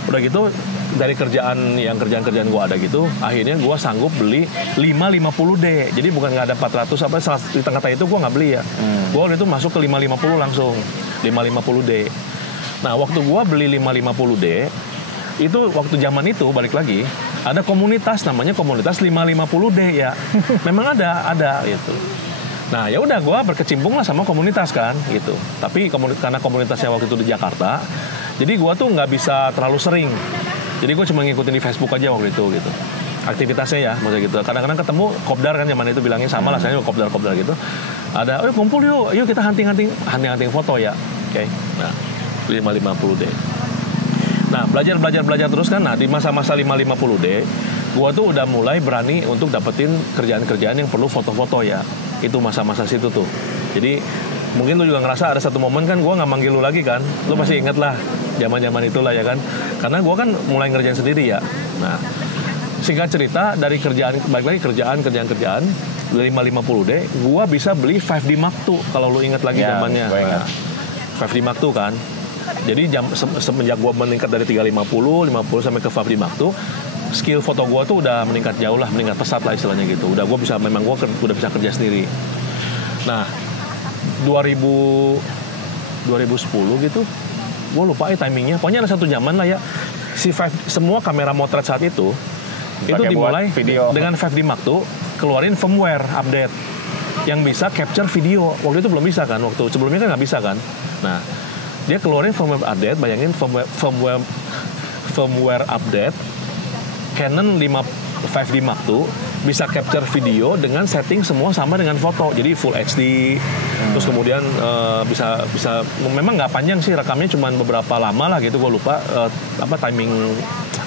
Udah gitu dari kerjaan gue ada gitu, akhirnya gue sanggup beli 550D. Jadi bukan nggak ada 400 apa di tengah-tengah itu gue nggak beli ya. Gue waktu itu masuk ke 550 langsung 550D. Nah waktu gue beli 550D itu waktu zaman itu balik lagi ada komunitas namanya komunitas 550D ya. Memang ada gitu. Nah ya udah gue berkecimpung lah sama komunitas kan gitu. Tapi karena komunitasnya waktu itu di Jakarta, jadi gue tuh nggak bisa terlalu sering. Jadi gue cuma ngikutin di Facebook aja waktu itu gitu. Aktivitasnya ya, maksudnya gitu. Kadang-kadang ketemu kopdar kan zaman itu bilangnya sama lah, saya kopdar gitu. Ada, kumpul yuk kita hunting foto ya. Oke. Nah 550D. Nah belajar terus kan. Nah di masa-masa 550D, gue tuh udah mulai berani untuk dapetin kerjaan-kerjaan yang perlu foto-foto ya. Itu masa-masa situ tuh. Jadi mungkin lu juga ngerasa ada satu momen kan gue nggak manggil lu lagi kan, lu pasti inget lah zaman itulah ya kan, karena gue kan mulai ngerjain sendiri ya. Nah, singkat cerita dari kerjaan, balik lagi kerjaan dari 550D, gue bisa beli 5D Mark II kalau lu inget lagi zamannya. Nah, 5D Mark II kan, jadi semenjak gue meningkat dari 350 sampai ke 5D Mark II, skill foto gue tuh udah meningkat jauh lah, meningkat pesat lah istilahnya gitu. Udah gue bisa, memang gue udah bisa kerja sendiri. Nah 2010 gitu, gue lupa timingnya. Pokoknya ada satu zaman lah ya, semua kamera motret saat itu dimulai video dengan 5D Mark II keluarin firmware update yang bisa capture video. Waktu itu belum bisa kan, waktu sebelumnya kan nggak bisa kan. Nah dia keluarin firmware update, bayangin firmware update Canon 5D Mark II bisa capture video dengan setting semua sama dengan foto, jadi full HD. Terus kemudian bisa memang nggak panjang sih rekamnya, cuma beberapa lama lah gitu, gue lupa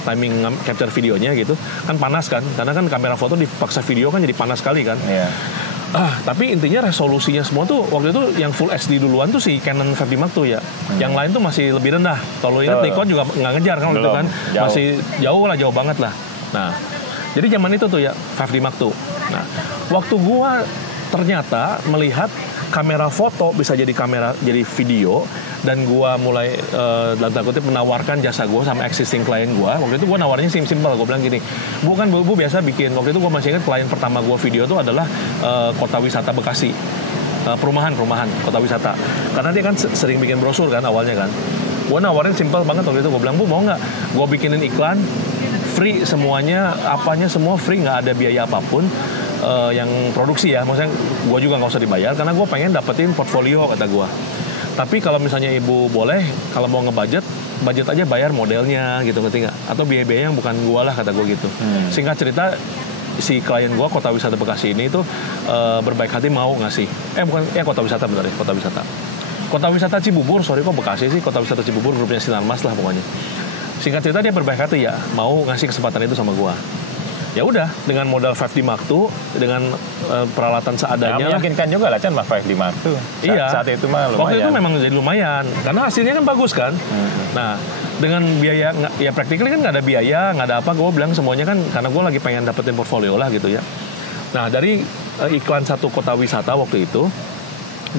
timing capture videonya gitu kan, panas kan, karena kan kamera foto dipaksa video kan jadi panas sekali kan. Tapi intinya resolusinya semua tuh waktu itu yang full HD duluan tuh si Canon 5D Mark II ya. Yang lain tuh masih lebih rendah. Kalau ingat Nikon juga nggak ngejar kan waktu itu kan, masih jauh banget lah. Nah, jadi zaman itu tuh ya 5D Mark II. Nah, waktu gua ternyata melihat kamera foto bisa jadi video, dan gua mulai dalam tanda kutip menawarkan jasa gua sama existing klien gua. Waktu itu gua nawarnya simple, gua bilang gini, Bu biasa bikin, waktu itu gua masih ingat klien pertama gua video itu adalah kota wisata Bekasi. Perumahan kota wisata. Karena dia kan sering bikin brosur kan awalnya kan. Gua nawarin simple banget waktu itu, gua bilang, Bu mau nggak gua bikinin iklan free semuanya, apanya semua free, nggak ada biaya apapun. Yang produksi ya, maksudnya gue juga nggak usah dibayar karena gue pengen dapetin portfolio, kata gue. Tapi kalau misalnya ibu boleh, kalau mau budget aja bayar modelnya gitu, ngerti nggak? Atau biaya-biaya yang bukan gue lah, kata gue gitu. Singkat cerita, si klien gue kota wisata Bekasi ini tuh berbaik hati mau ngasih. Kota wisata Cibubur, sorry kok Bekasi sih, kota wisata Cibubur grupnya Sinarmas lah pokoknya. Singkat cerita dia berbaik hati ya, mau ngasih kesempatan itu sama gue. Ya udah, dengan modal 5D Mark II, dengan peralatan seadanya. Meyakinkan juga lah Chan, 5D Mark II. Saat itu mah lumayan. Waktu itu memang jadi lumayan, karena hasilnya kan bagus kan. Nah, dengan biaya, ya praktiknya kan nggak ada biaya, nggak ada apa. Gue bilang semuanya kan, karena gue lagi pengen dapetin portfolio lah gitu ya. Nah, dari iklan satu kota wisata waktu itu,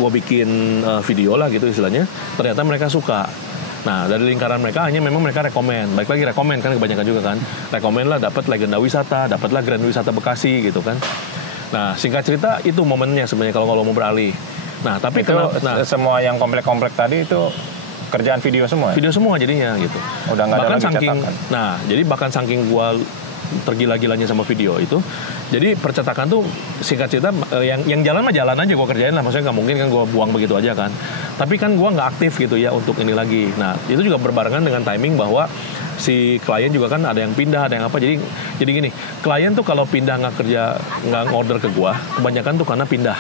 gue bikin video lah gitu istilahnya. Ternyata mereka suka. Nah, dari lingkaran mereka hanya memang mereka rekomen. Baik lagi rekomen kan, kebanyakan juga kan. Rekomen lah, dapat legenda wisata, dapatlah Grand Wisata Bekasi gitu kan. Nah, singkat cerita itu momennya sebenarnya kalau mau beralih. Nah, tapi semua yang komplek-komplek tadi itu kerjaan video semua. Video semua jadinya gitu. Udah nggak ada lagi cetakan. Nah, jadi bahkan saking gua tergila-gilanya sama video itu, jadi percetakan tuh singkat cerita yang jalan aja gue kerjain lah, maksudnya nggak mungkin kan gue buang begitu aja kan, tapi kan gue nggak aktif gitu ya untuk ini lagi. Nah itu juga berbarengan dengan timing bahwa si klien juga kan ada yang pindah, ada yang apa, jadi gini, klien tuh kalau pindah nggak order ke gue, kebanyakan tuh karena pindah.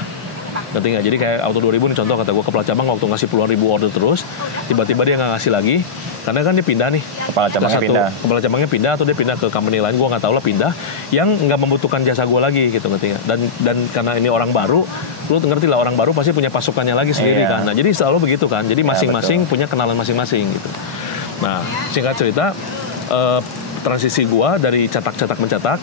Ngerti nggak? Jadi kayak Auto 2000 nih contoh, kata gue Kepala Cabang waktu ngasih puluhan ribu order terus, tiba-tiba dia nggak ngasih lagi, karena kan dia pindah nih. Kepala cabangnya pindah atau dia pindah ke company lain, gue nggak tahu lah, pindah yang nggak membutuhkan jasa gue lagi gitu, ngerti nggak? Dan karena ini orang baru, lu ngerti lah, orang baru pasti punya pasukannya lagi sendiri kan. Nah jadi selalu begitu kan, jadi masing-masing punya kenalan masing-masing gitu. Nah singkat cerita, transisi gue dari cetak mencetak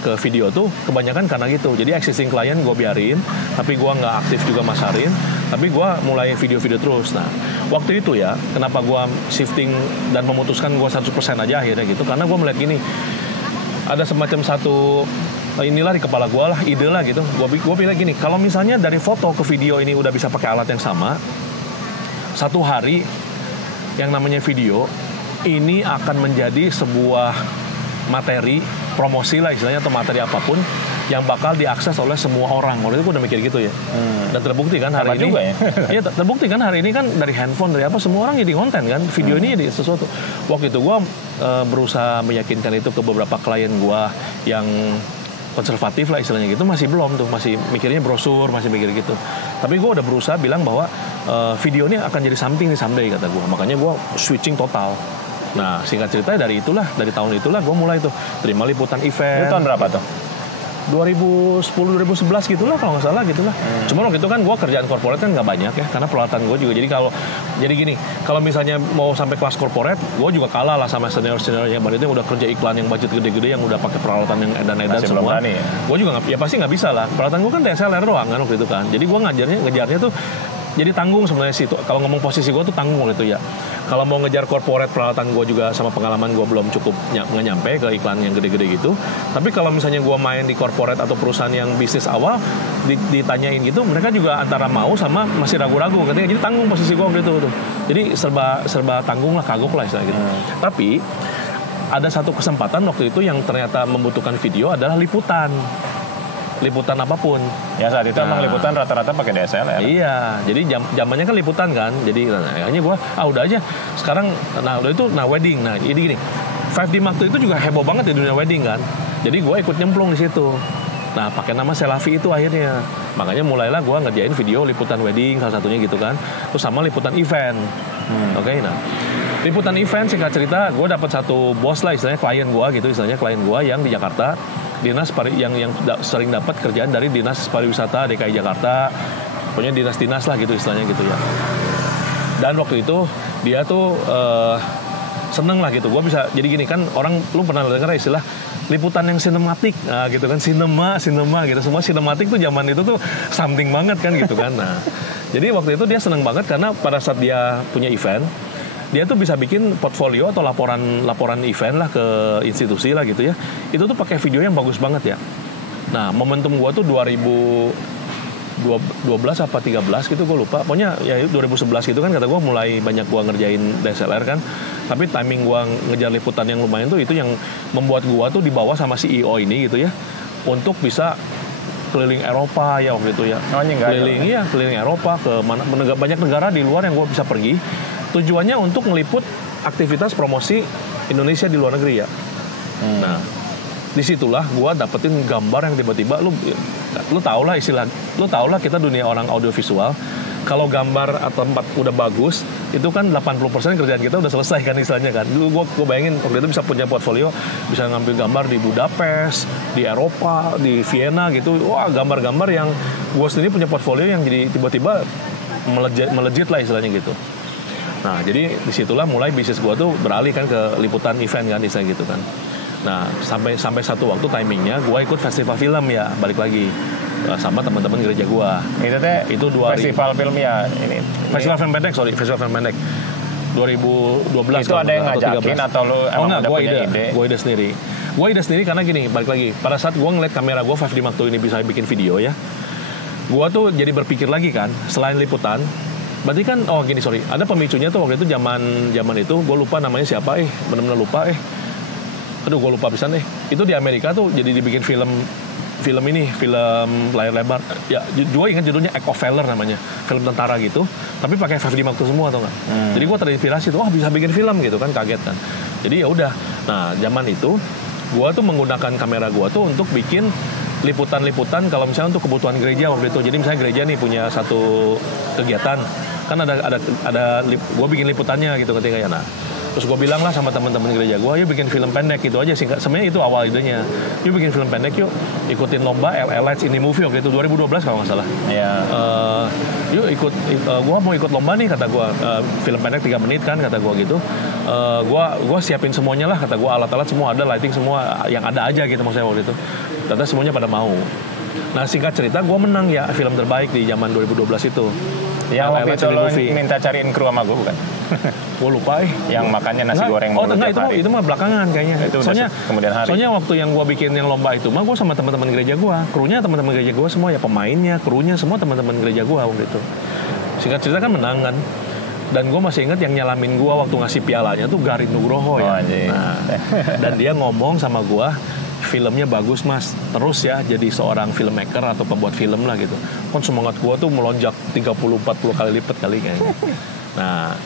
ke video tuh kebanyakan karena gitu. Jadi existing klien gue biarin, tapi gue nggak aktif juga masarin, tapi gue mulai video-video terus. Nah waktu itu ya, kenapa gue shifting dan memutuskan gue 100% aja akhirnya gitu, karena gue melihat gini, ada semacam satu inilah di kepala gue lah, ide lah gitu. Gue pilih gini, kalau misalnya dari foto ke video ini udah bisa pakai alat yang sama, satu hari yang namanya video ini akan menjadi sebuah materi promosi lah istilahnya, atau materi apapun yang bakal diakses oleh semua orang. Waktu itu gue udah mikir gitu ya. Dan terbukti kan hari ini. Iya, terbukti kan hari ini kan dari handphone, dari apa, semua orang jadi konten kan. Video ini jadi sesuatu. Waktu itu gue berusaha meyakinkan itu ke beberapa klien gue yang konservatif lah istilahnya gitu, masih belum tuh, masih mikirnya brosur, masih mikir gitu. Tapi gue udah berusaha bilang bahwa video ini akan jadi something nih someday, kata gue. Makanya gue switching total. Nah singkat cerita dari tahun itulah gue mulai tuh terima liputan event. Itu tahun berapa tuh? 2010 2011 gitulah kalau nggak salah gitulah. Cuman waktu itu kan gue kerjaan corporate kan nggak banyak ya, karena peralatan gue juga. Jadi gini, kalau misalnya mau sampai kelas corporate, gue juga kalah lah sama senior-seniornya. Itu yang udah kerja iklan yang budget gede-gede, yang udah pakai peralatan yang edan-edan semua. Ya? Gue juga pasti nggak bisa lah. Peralatan gue kan DSLR doang kan waktu itu kan. Jadi gue ngejarnya tuh jadi tanggung sebenarnya sih. Kalau ngomong posisi gue tuh tanggung gitu ya. Kalau mau ngejar corporate, peralatan gue juga sama pengalaman gue belum cukup nggak nyampe ke iklan yang gede-gede gitu. Tapi kalau misalnya gue main di corporate atau perusahaan yang bisnis awal, ditanyain gitu, mereka juga antara mau sama masih ragu-ragu. Jadi tanggung posisi gue gitu tuh. Jadi serba tanggung lah, kagok lah istilah gitu. Tapi ada satu kesempatan waktu itu yang ternyata membutuhkan video adalah liputan apapun. Ya saat itu emang liputan rata-rata pakai DSLR. Iya, jadi zamannya kan liputan kan. Jadi akhirnya gue udah aja. Sekarang udah itu wedding. Nah, ini gini. 5D Mark II itu juga heboh banget di dunia wedding kan. Jadi gue ikut nyemplung di situ. Nah, pakai nama Selavi itu akhirnya. Makanya mulailah gue ngerjain video liputan wedding salah satunya gitu kan. Terus sama liputan event. Oke, nah. Liputan event singkat cerita, gue dapat satu bos lah istilahnya, klien gue yang di Jakarta. Dinas yang sering dapat kerjaan dari Dinas Pariwisata DKI Jakarta, pokoknya dinas-dinas lah gitu istilahnya gitu ya. Dan waktu itu dia tuh seneng lah gitu. Gue bisa jadi gini kan, orang lu pernah dengar istilah liputan yang sinematik, nah gitu kan, sinema gitu, semua sinematik tuh zaman itu tuh something banget kan gitu kan. Nah, jadi waktu itu dia seneng banget karena pada saat dia punya event, dia tuh bisa bikin portfolio atau laporan event lah ke institusi lah gitu ya. Itu tuh pakai video yang bagus banget ya. Nah, momentum gua tuh 2012 apa 13 gitu gue lupa. Pokoknya ya 2011 gitu kan, kata gua mulai banyak gua ngerjain DSLR kan. Tapi timing gua ngejar liputan yang lumayan tuh itu yang membuat gua tuh dibawa sama CEO ini gitu ya, untuk bisa keliling Eropa ya waktu itu ya. Keliling Eropa ke banyak negara di luar yang gua bisa pergi. Tujuannya untuk meliput aktivitas promosi Indonesia di luar negeri ya. Nah, disitulah gue dapetin gambar yang tiba-tiba lu tau lah kita dunia orang audiovisual. Kalau gambar atau tempat udah bagus, itu kan 80% kerjaan kita udah selesai kan istilahnya kan. Dulu gue bayangin waktu itu bisa punya portfolio, bisa ngambil gambar di Budapest, di Eropa, di Vienna gitu. Wah, gambar-gambar yang gue sendiri punya portfolio yang jadi tiba-tiba melejit lah istilahnya gitu. Nah, jadi disitulah mulai bisnis gue tuh beralih kan ke liputan event kan, istilahnya gitu kan. Nah, sampai satu waktu timingnya gue ikut festival film ya, balik lagi sama teman-teman gereja gue. Itu festival film ya ini. Festival film pendek 2012. Itu ada yang ngajakin atau lu emang udah punya ide? Gue ide sendiri karena gini, balik lagi. Pada saat gue ngeliat kamera gue 5D Mark II ini bisa bikin video ya, gue tuh jadi berpikir lagi kan, selain liputan. Berarti kan, ada pemicunya tuh waktu itu zaman itu, gue lupa namanya siapa, benar-benar lupa, aduh gue lupa pisan, itu di Amerika tuh jadi dibikin film layar lebar, ya, gue ingat judulnya Act of Valor namanya, film tentara gitu, tapi pakai 5D Mark II semua atau enggak? Jadi gue terinspirasi tuh, bisa bikin film gitu kan, kaget kan. Jadi ya udah, nah zaman itu gue tuh menggunakan kamera gue tuh untuk bikin liputan kalau misalnya untuk kebutuhan gereja waktu itu. Jadi misalnya gereja nih punya satu kegiatan, kan ada gue bikin liputannya gitu ketika ya. Nah, terus gue bilang lah sama teman-teman gereja gue, yuk bikin film pendek gitu aja sih. Sebenarnya itu awal idenya. Yuk bikin film pendek yuk, ikutin lomba LLH Indie Movie waktu itu 2012 kalau nggak salah. Iya. Yuk gue mau ikut lomba nih kata gue, film pendek 3 menit kan kata gue gitu. Gue siapin semuanya lah kata gue, alat-alat semua ada, lighting semua yang ada aja gitu maksudnya waktu itu. Ternyata semuanya pada mau. Nah, singkat cerita gue menang ya film terbaik di zaman 2012 itu. Yang waktu itu lo minta cariin kru sama gue bukan? Gue lupa Yang makannya nasi goreng mulu tiap hari. Itu mah belakangan kayaknya. Itu kemudian hari. Soalnya waktu yang gue bikin yang lomba itu mah gue sama teman-teman gereja gue. Krunya teman-teman gereja gue semua ya, pemainnya, krunya semua teman-teman gereja gue waktu itu. Singkat cerita kan menang kan. Dan gue masih ingat yang nyalamin gue waktu ngasih pialanya tuh Garin Nugroho ya. Nah, dan dia ngomong sama gue, filmnya bagus mas, terus ya jadi seorang filmmaker atau pembuat film lah gitu. Kan semangat gue tuh melonjak 30-40 kali lipat kali kayaknya. Nah,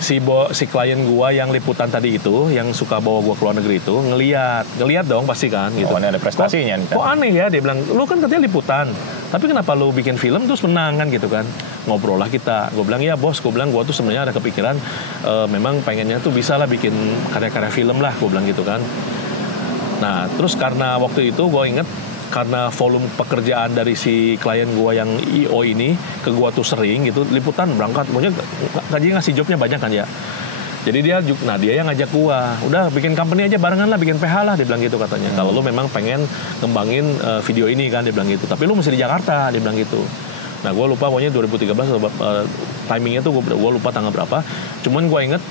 si klien gue yang liputan tadi itu, yang suka bawa gue ke luar negeri itu, ngeliat dong pasti kan gitu. Oh, ini ada prestasinya. Kok aneh ya, dia bilang, lu kan katanya liputan, tapi kenapa lu bikin film terus menang kan gitu kan. Ngobrol lah kita, gue bilang ya bos, gue bilang gue tuh sebenarnya ada kepikiran, memang pengennya tuh bisa lah bikin karya-karya film lah, gue bilang gitu kan. Nah terus karena waktu itu gue inget karena volume pekerjaan dari si klien gue yang IO ini ke gue tuh sering gitu, liputan berangkat, maksudnya gaji ngasih jobnya banyak kan ya. Jadi dia yang ngajak gue, udah bikin company aja barengan lah, bikin PH lah, dia bilang gitu katanya. Kalau lu memang pengen ngembangin video ini kan, dia bilang gitu. Tapi lu mesti di Jakarta, dia bilang gitu. Nah gue lupa pokoknya 2013 timingnya tuh gue lupa tanggal berapa. Cuman gue inget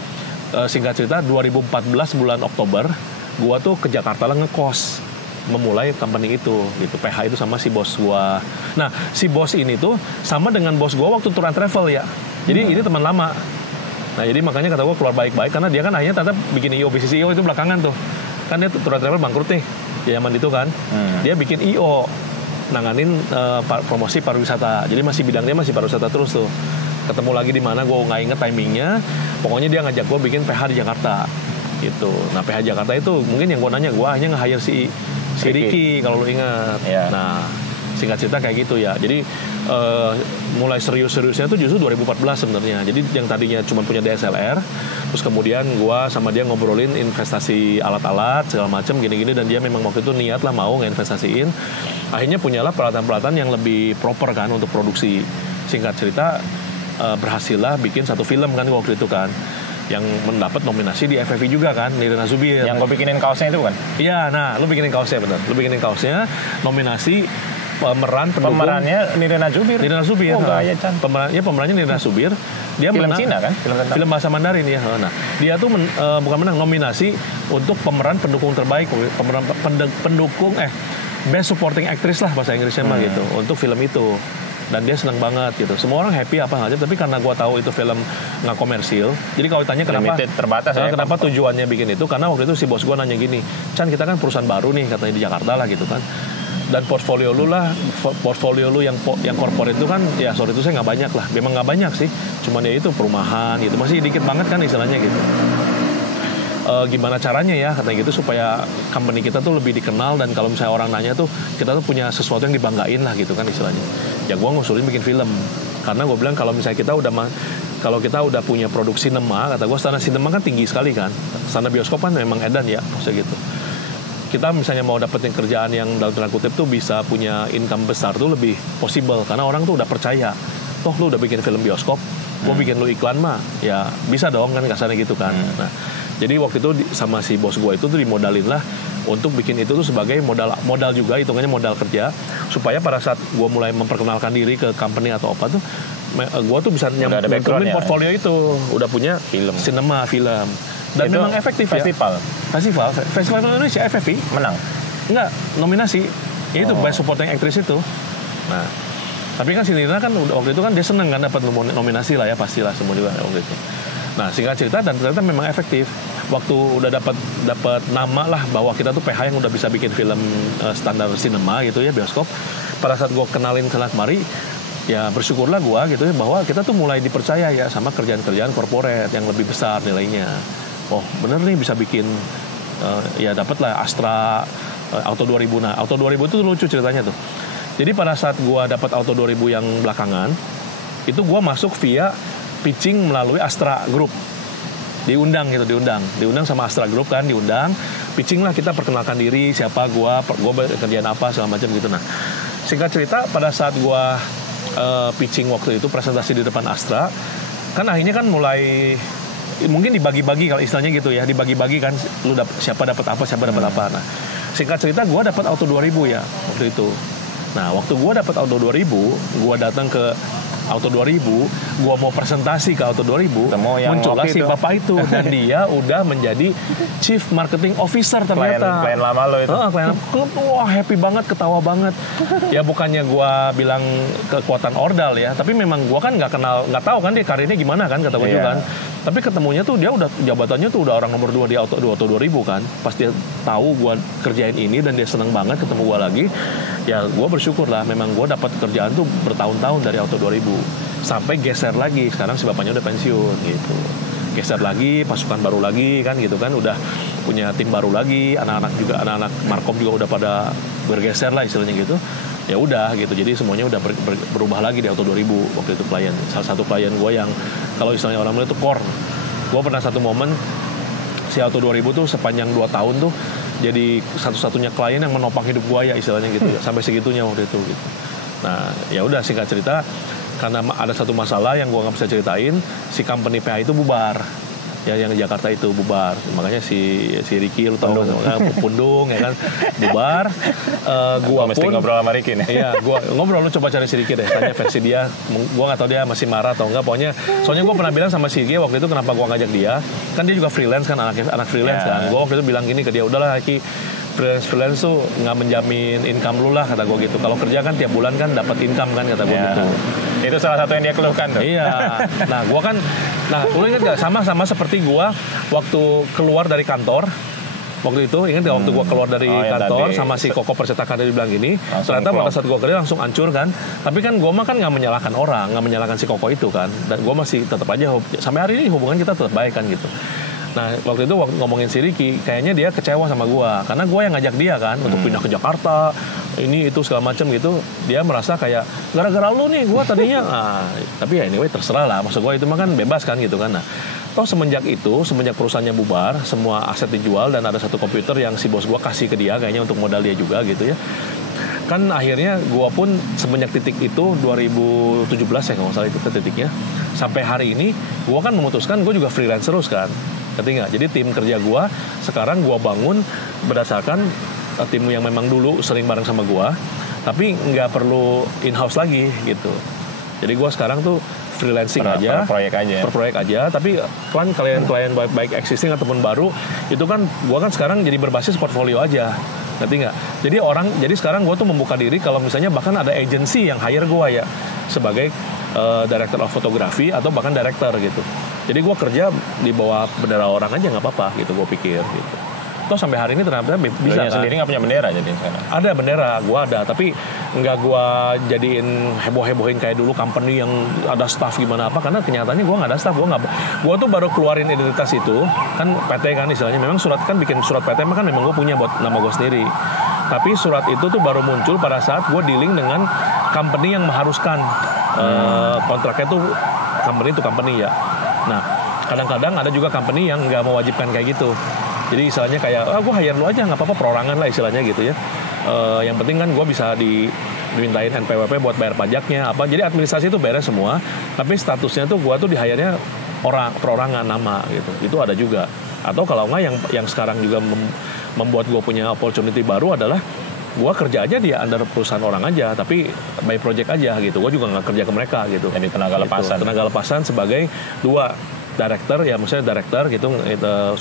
singkat cerita 2014 bulan Oktober gue tuh ke Jakarta lah ngekos, memulai company itu gitu, PH itu sama si bos gua. Nah si bos ini tuh sama dengan bos gua waktu tour and travel ya, jadi ini teman lama. Nah jadi makanya kata gua keluar baik-baik, karena dia kan akhirnya ternyata bikin IO, bisnis IO itu belakangan tuh kan, dia tour and travel bangkrut nih ya zaman itu kan. Dia bikin IO, nanganin promosi pariwisata, jadi masih bidangnya masih pariwisata terus tuh. Ketemu lagi di mana gua nggak inget timingnya, pokoknya dia ngajak gua bikin PH di Jakarta gitu. Nah PH Jakarta itu mungkin yang gua nanya, gua hanya nge-hire si Ricky kalau lu ingat. Nah singkat cerita kayak gitu ya. Jadi mulai serius-seriusnya tuh justru 2014 sebenarnya. Jadi yang tadinya cuma punya DSLR, terus kemudian gua sama dia ngobrolin investasi alat-alat segala macam gini-gini, dan dia memang waktu itu niat lah mau nginvestasiin. Akhirnya punyalah peralatan-peralatan yang lebih proper kan untuk produksi. Singkat cerita berhasil lah bikin satu film kan waktu itu kan, yang mendapat nominasi di FFI juga kan, Nirina Zubir. Yang gue bikinin kaosnya itu kan? Iya, nah lu bikinin kaosnya bener. Lu bikinin kaosnya, nominasi pemeran pendukung. Pemerannya Nirina Zubir. Nirina Zubir. Oh gaya Chan. Pemerannya Nirina Zubir. Dia film menang, Cina kan? Film bahasa Mandarin ya. Nah, dia tuh bukan menang, nominasi untuk pemeran pendukung terbaik, pemeran pendukung Best Supporting Actress lah bahasa Inggrisnya mah gitu, untuk film itu. Dan dia senang banget gitu. Semua orang happy apa aja, tapi karena gue tahu itu film nggak komersil, jadi kalau ditanya kenapa limited, terbatas ya, kenapa tujuannya bikin itu, karena waktu itu si bos gue nanya gini, Chan kita kan perusahaan baru nih katanya di Jakarta lah gitu kan, dan portfolio lu yang corporate itu kan ya sorry itu saya nggak banyak lah, memang nggak banyak sih, cuman ya itu perumahan gitu, masih dikit banget kan istilahnya gitu. Gimana caranya ya katanya gitu supaya company kita tuh lebih dikenal, dan kalau misalnya orang nanya tuh kita tuh punya sesuatu yang dibanggain lah gitu kan istilahnya. Ya gue ngusulin bikin film, karena gue bilang kalau misalnya kita udah punya produk sinema, kata gue standar sinema kan tinggi sekali kan, standar bioskop kan memang edan ya maksudnya gitu. Kita misalnya mau dapetin kerjaan yang dalam tanda kutip tuh bisa punya income besar tuh lebih possible, karena orang tuh udah percaya, toh lu udah bikin film bioskop, gue bikin lu iklan mah ya bisa dong kan, kasarnya gitu kan. Nah jadi waktu itu sama si bos gue itu tuh dimodalin lah untuk bikin itu tuh sebagai modal juga, hitungannya modal kerja, supaya pada saat gue mulai memperkenalkan diri ke company atau apa tuh, gue tuh bisa nyamperin portfolio itu, udah punya film, sinema, film, dan itu memang efektif festival. Ya. Festival Indonesia FFI menang, enggak nominasi, itu Best Supporting Actress itu. Nah tapi kan si Nirina kan waktu itu kan dia seneng kan dapat nominasi lah ya, pastilah semua juga waktu itu. Nah singkat cerita, dan ternyata memang efektif. Waktu udah dapat nama lah bahwa kita tuh PH yang udah bisa bikin film standar sinema gitu ya, bioskop. Pada saat gue kenalin ke kemari, ya bersyukurlah gue gitu ya, bahwa kita tuh mulai dipercaya ya sama kerjaan-kerjaan korporat yang lebih besar nilainya. Oh bener nih bisa bikin ya dapat lah Astra Auto 2000. Nah Auto 2000 itu lucu ceritanya tuh. Jadi pada saat gue dapat Auto 2000 yang belakangan, itu gue masuk via pitching melalui Astra Group. Diundang sama Astra Group kan, diundang pitching lah, kita perkenalkan diri siapa gue kerjaan apa segala macam gitu. Nah singkat cerita pada saat gue pitching waktu itu, presentasi di depan Astra kan, akhirnya kan mulai mungkin dibagi-bagi kalau istilahnya gitu ya, dibagi-bagi kan, lu siapa dapat apa. Nah singkat cerita gue dapat Auto 2000 ya waktu itu. Nah waktu gue dapat Auto 2000, gue datang ke Auto 2000, gua mau presentasi ke Auto 2000, muncullah si bapak itu dan dia udah menjadi Chief Marketing Officer ternyata. Klien lama lo itu. Wah happy banget, ketawa banget. Ya bukannya gua bilang kekuatan ordal ya, tapi memang gua kan nggak tahu kan dia karirnya gimana kan, kata gua juga kan. Tapi ketemunya tuh dia udah jabatannya tuh udah orang nomor 2 di Auto 2000 kan. Pas dia tahu gua kerjain ini dan dia seneng banget ketemu gua lagi, ya gua bersyukur lah. Memang gua dapat kerjaan tuh bertahun-tahun dari Auto 2000. Sampai geser lagi, sekarang si bapaknya udah pensiun gitu. Geser lagi, pasukan baru lagi kan gitu kan, udah punya tim baru lagi, anak-anak Markom juga udah pada bergeser lah istilahnya gitu. Ya udah gitu, jadi semuanya udah berubah lagi di Auto 2000 waktu itu klien. Salah satu klien gue yang kalau istilahnya orang bilang itu core. Gue pernah satu momen si Auto 2000 tuh sepanjang 2 tahun tuh jadi satu-satunya klien yang menopang hidup gua ya istilahnya gitu ya, sampai segitunya waktu itu gitu. Nah ya udah singkat cerita, karena ada satu masalah yang gua nggak bisa ceritain, si company PH itu bubar. Ya yang di Jakarta itu bubar, makanya si Ricky lu tahu kan, Pundung ya kan bubar. Gua mesti pun ngobrol sama Ricky nih. Iya, gua ngobrol, lu coba cari si Ricky deh, tanya versi dia. Gua nggak tahu dia masih marah atau enggak, pokoknya soalnya gua pernah bilang sama si Ricky waktu itu kenapa gua ngajak dia, kan dia juga freelance kan, anak freelance kan. Gua waktu itu bilang gini ke dia, udahlah Ricky, freelance tuh nggak menjamin income lu lah, kata gue gitu. Kalau kerja kan tiap bulan kan dapat income kan, kata gue gitu. Itu salah satu yang dia keluhkan tuh. Iya. Nah gue kan, lu ingat gak sama seperti gue waktu keluar dari kantor. Waktu itu ingat gak waktu gue keluar dari kantor sama si Koko Percetakan dia bilang gini, ternyata pada saat gue kerja langsung hancur kan. Tapi kan gue mah kan nggak menyalahkan orang, nggak menyalahkan si Koko itu kan. Dan gue masih tetap aja sampai hari ini hubungan kita tetap baik kan gitu. Nah waktu itu ngomongin si Ricky, kayaknya dia kecewa sama gue, karena gue yang ngajak dia kan untuk pindah ke Jakarta, ini itu segala macam gitu. Dia merasa kayak gara-gara lu nih gue tadinya, tapi ya anyway terserah lah. Maksud gue itu mah kan bebas kan gitu kan. Nah toh semenjak perusahaannya bubar, semua aset dijual dan ada satu komputer yang si bos gue kasih ke dia kayaknya untuk modal dia juga gitu ya. Kan akhirnya gue pun semenjak titik itu 2017 ya kalau nggak salah itu titiknya, sampai hari ini gue kan memutuskan gue juga freelance terus kan. Ngerti nggak? Jadi tim kerja gue sekarang gue bangun berdasarkan tim yang memang dulu sering bareng sama gue, tapi nggak perlu in-house lagi gitu. Jadi gue sekarang tuh freelancing aja, per proyek aja. Tapi klien baik existing ataupun baru itu kan gue kan sekarang jadi berbasis portfolio aja. Ngerti nggak? Jadi sekarang gue tuh membuka diri kalau misalnya bahkan ada agency yang hire gue ya sebagai director of photography atau bahkan director gitu. Jadi gue kerja di bawah bendera orang aja nggak apa-apa gitu, gue pikir gitu. Toh sampai hari ini ternyata bisa kan? Sendiri nggak punya bendera jadi sekarang? Ada bendera, gue ada, tapi nggak gue jadiin heboh-hebohin kayak dulu company yang ada staff gimana apa, karena kenyataannya gue nggak ada staff. Gue tuh baru keluarin identitas itu kan PT kan istilahnya, memang surat kan bikin surat PT kan memang gue punya buat nama gue sendiri. Tapi surat itu tuh baru muncul pada saat gue dealing dengan company yang mengharuskan kontraknya tuh company ya. Nah, kadang-kadang ada juga company yang nggak mewajibkan kayak gitu. Jadi istilahnya kayak, gue hire lu aja, nggak apa-apa, perorangan lah istilahnya gitu ya. Yang penting kan gue bisa dimintain NPWP buat bayar pajaknya, apa. Jadi administrasi itu beres semua. Tapi statusnya tuh gue tuh di hire-nya perorangan nama gitu. Itu ada juga. Atau kalau nggak yang sekarang juga membuat gue punya opportunity baru adalah gue kerja aja di under perusahaan orang aja, tapi by project aja gitu. Gue juga nggak kerja ke mereka gitu. Jadi tenaga lepasan. Tenaga lepasan sebagai dua director ya, maksudnya director gitu,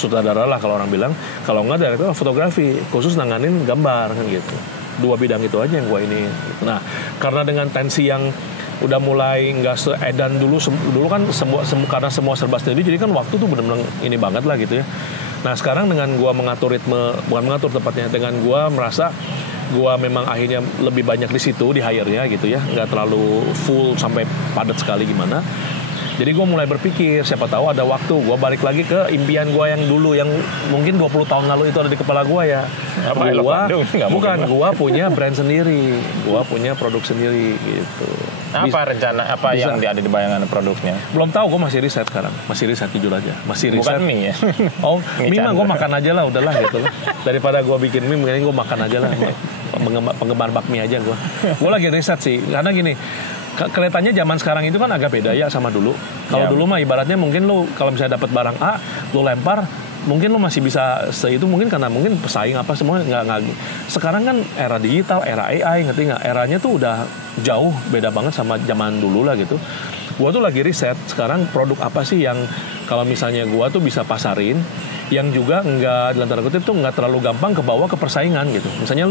sutradara lah kalau orang bilang. Kalau nggak director fotografi, khusus nanganin gambar kan gitu. Dua bidang itu aja yang gue ini. Nah, karena dengan tensi yang udah mulai nggak seedan dulu kan karena semua serba sendiri, jadi kan waktu tuh benar-benar ini banget lah gitu ya. Nah sekarang dengan gue mengatur ritme, bukan mengatur tepatnya, dengan gue merasa gue memang akhirnya lebih banyak di situ di hire-nya gitu ya, nggak terlalu full sampai padat sekali gimana. Jadi gue mulai berpikir, siapa tahu ada waktu gue balik lagi ke impian gue yang dulu, yang mungkin 20 tahun lalu itu ada di kepala gue ya. Gue punya brand sendiri, gue punya produk sendiri gitu. Apa rencana, yang ada di bayangan produknya? Belum tahu, gue masih riset sekarang, masih riset jujur aja, masih riset. Bukan mie ya? Oh, mie mah gue makan aja lah, udahlah gitu lah. Daripada gue bikin mie, mending gue makan aja lah. Penggemar bakmi aja gue. Gue lagi riset sih, karena gini. Kelihatannya zaman sekarang itu kan agak beda ya sama dulu. Kalau dulu mah ibaratnya mungkin lu kalau misalnya dapat barang A, lu lempar, mungkin lu masih bisa itu mungkin karena mungkin pesaing apa semua nggak. Sekarang kan era digital, era AI, ngerti nggak? Eranya tuh udah jauh beda banget sama zaman dulu lah gitu. Gua tuh lagi riset sekarang produk apa sih yang kalau misalnya gua tuh bisa pasarin, yang juga nggak dalam tanda kutip tuh nggak terlalu gampang kebawa ke persaingan gitu. Misalnya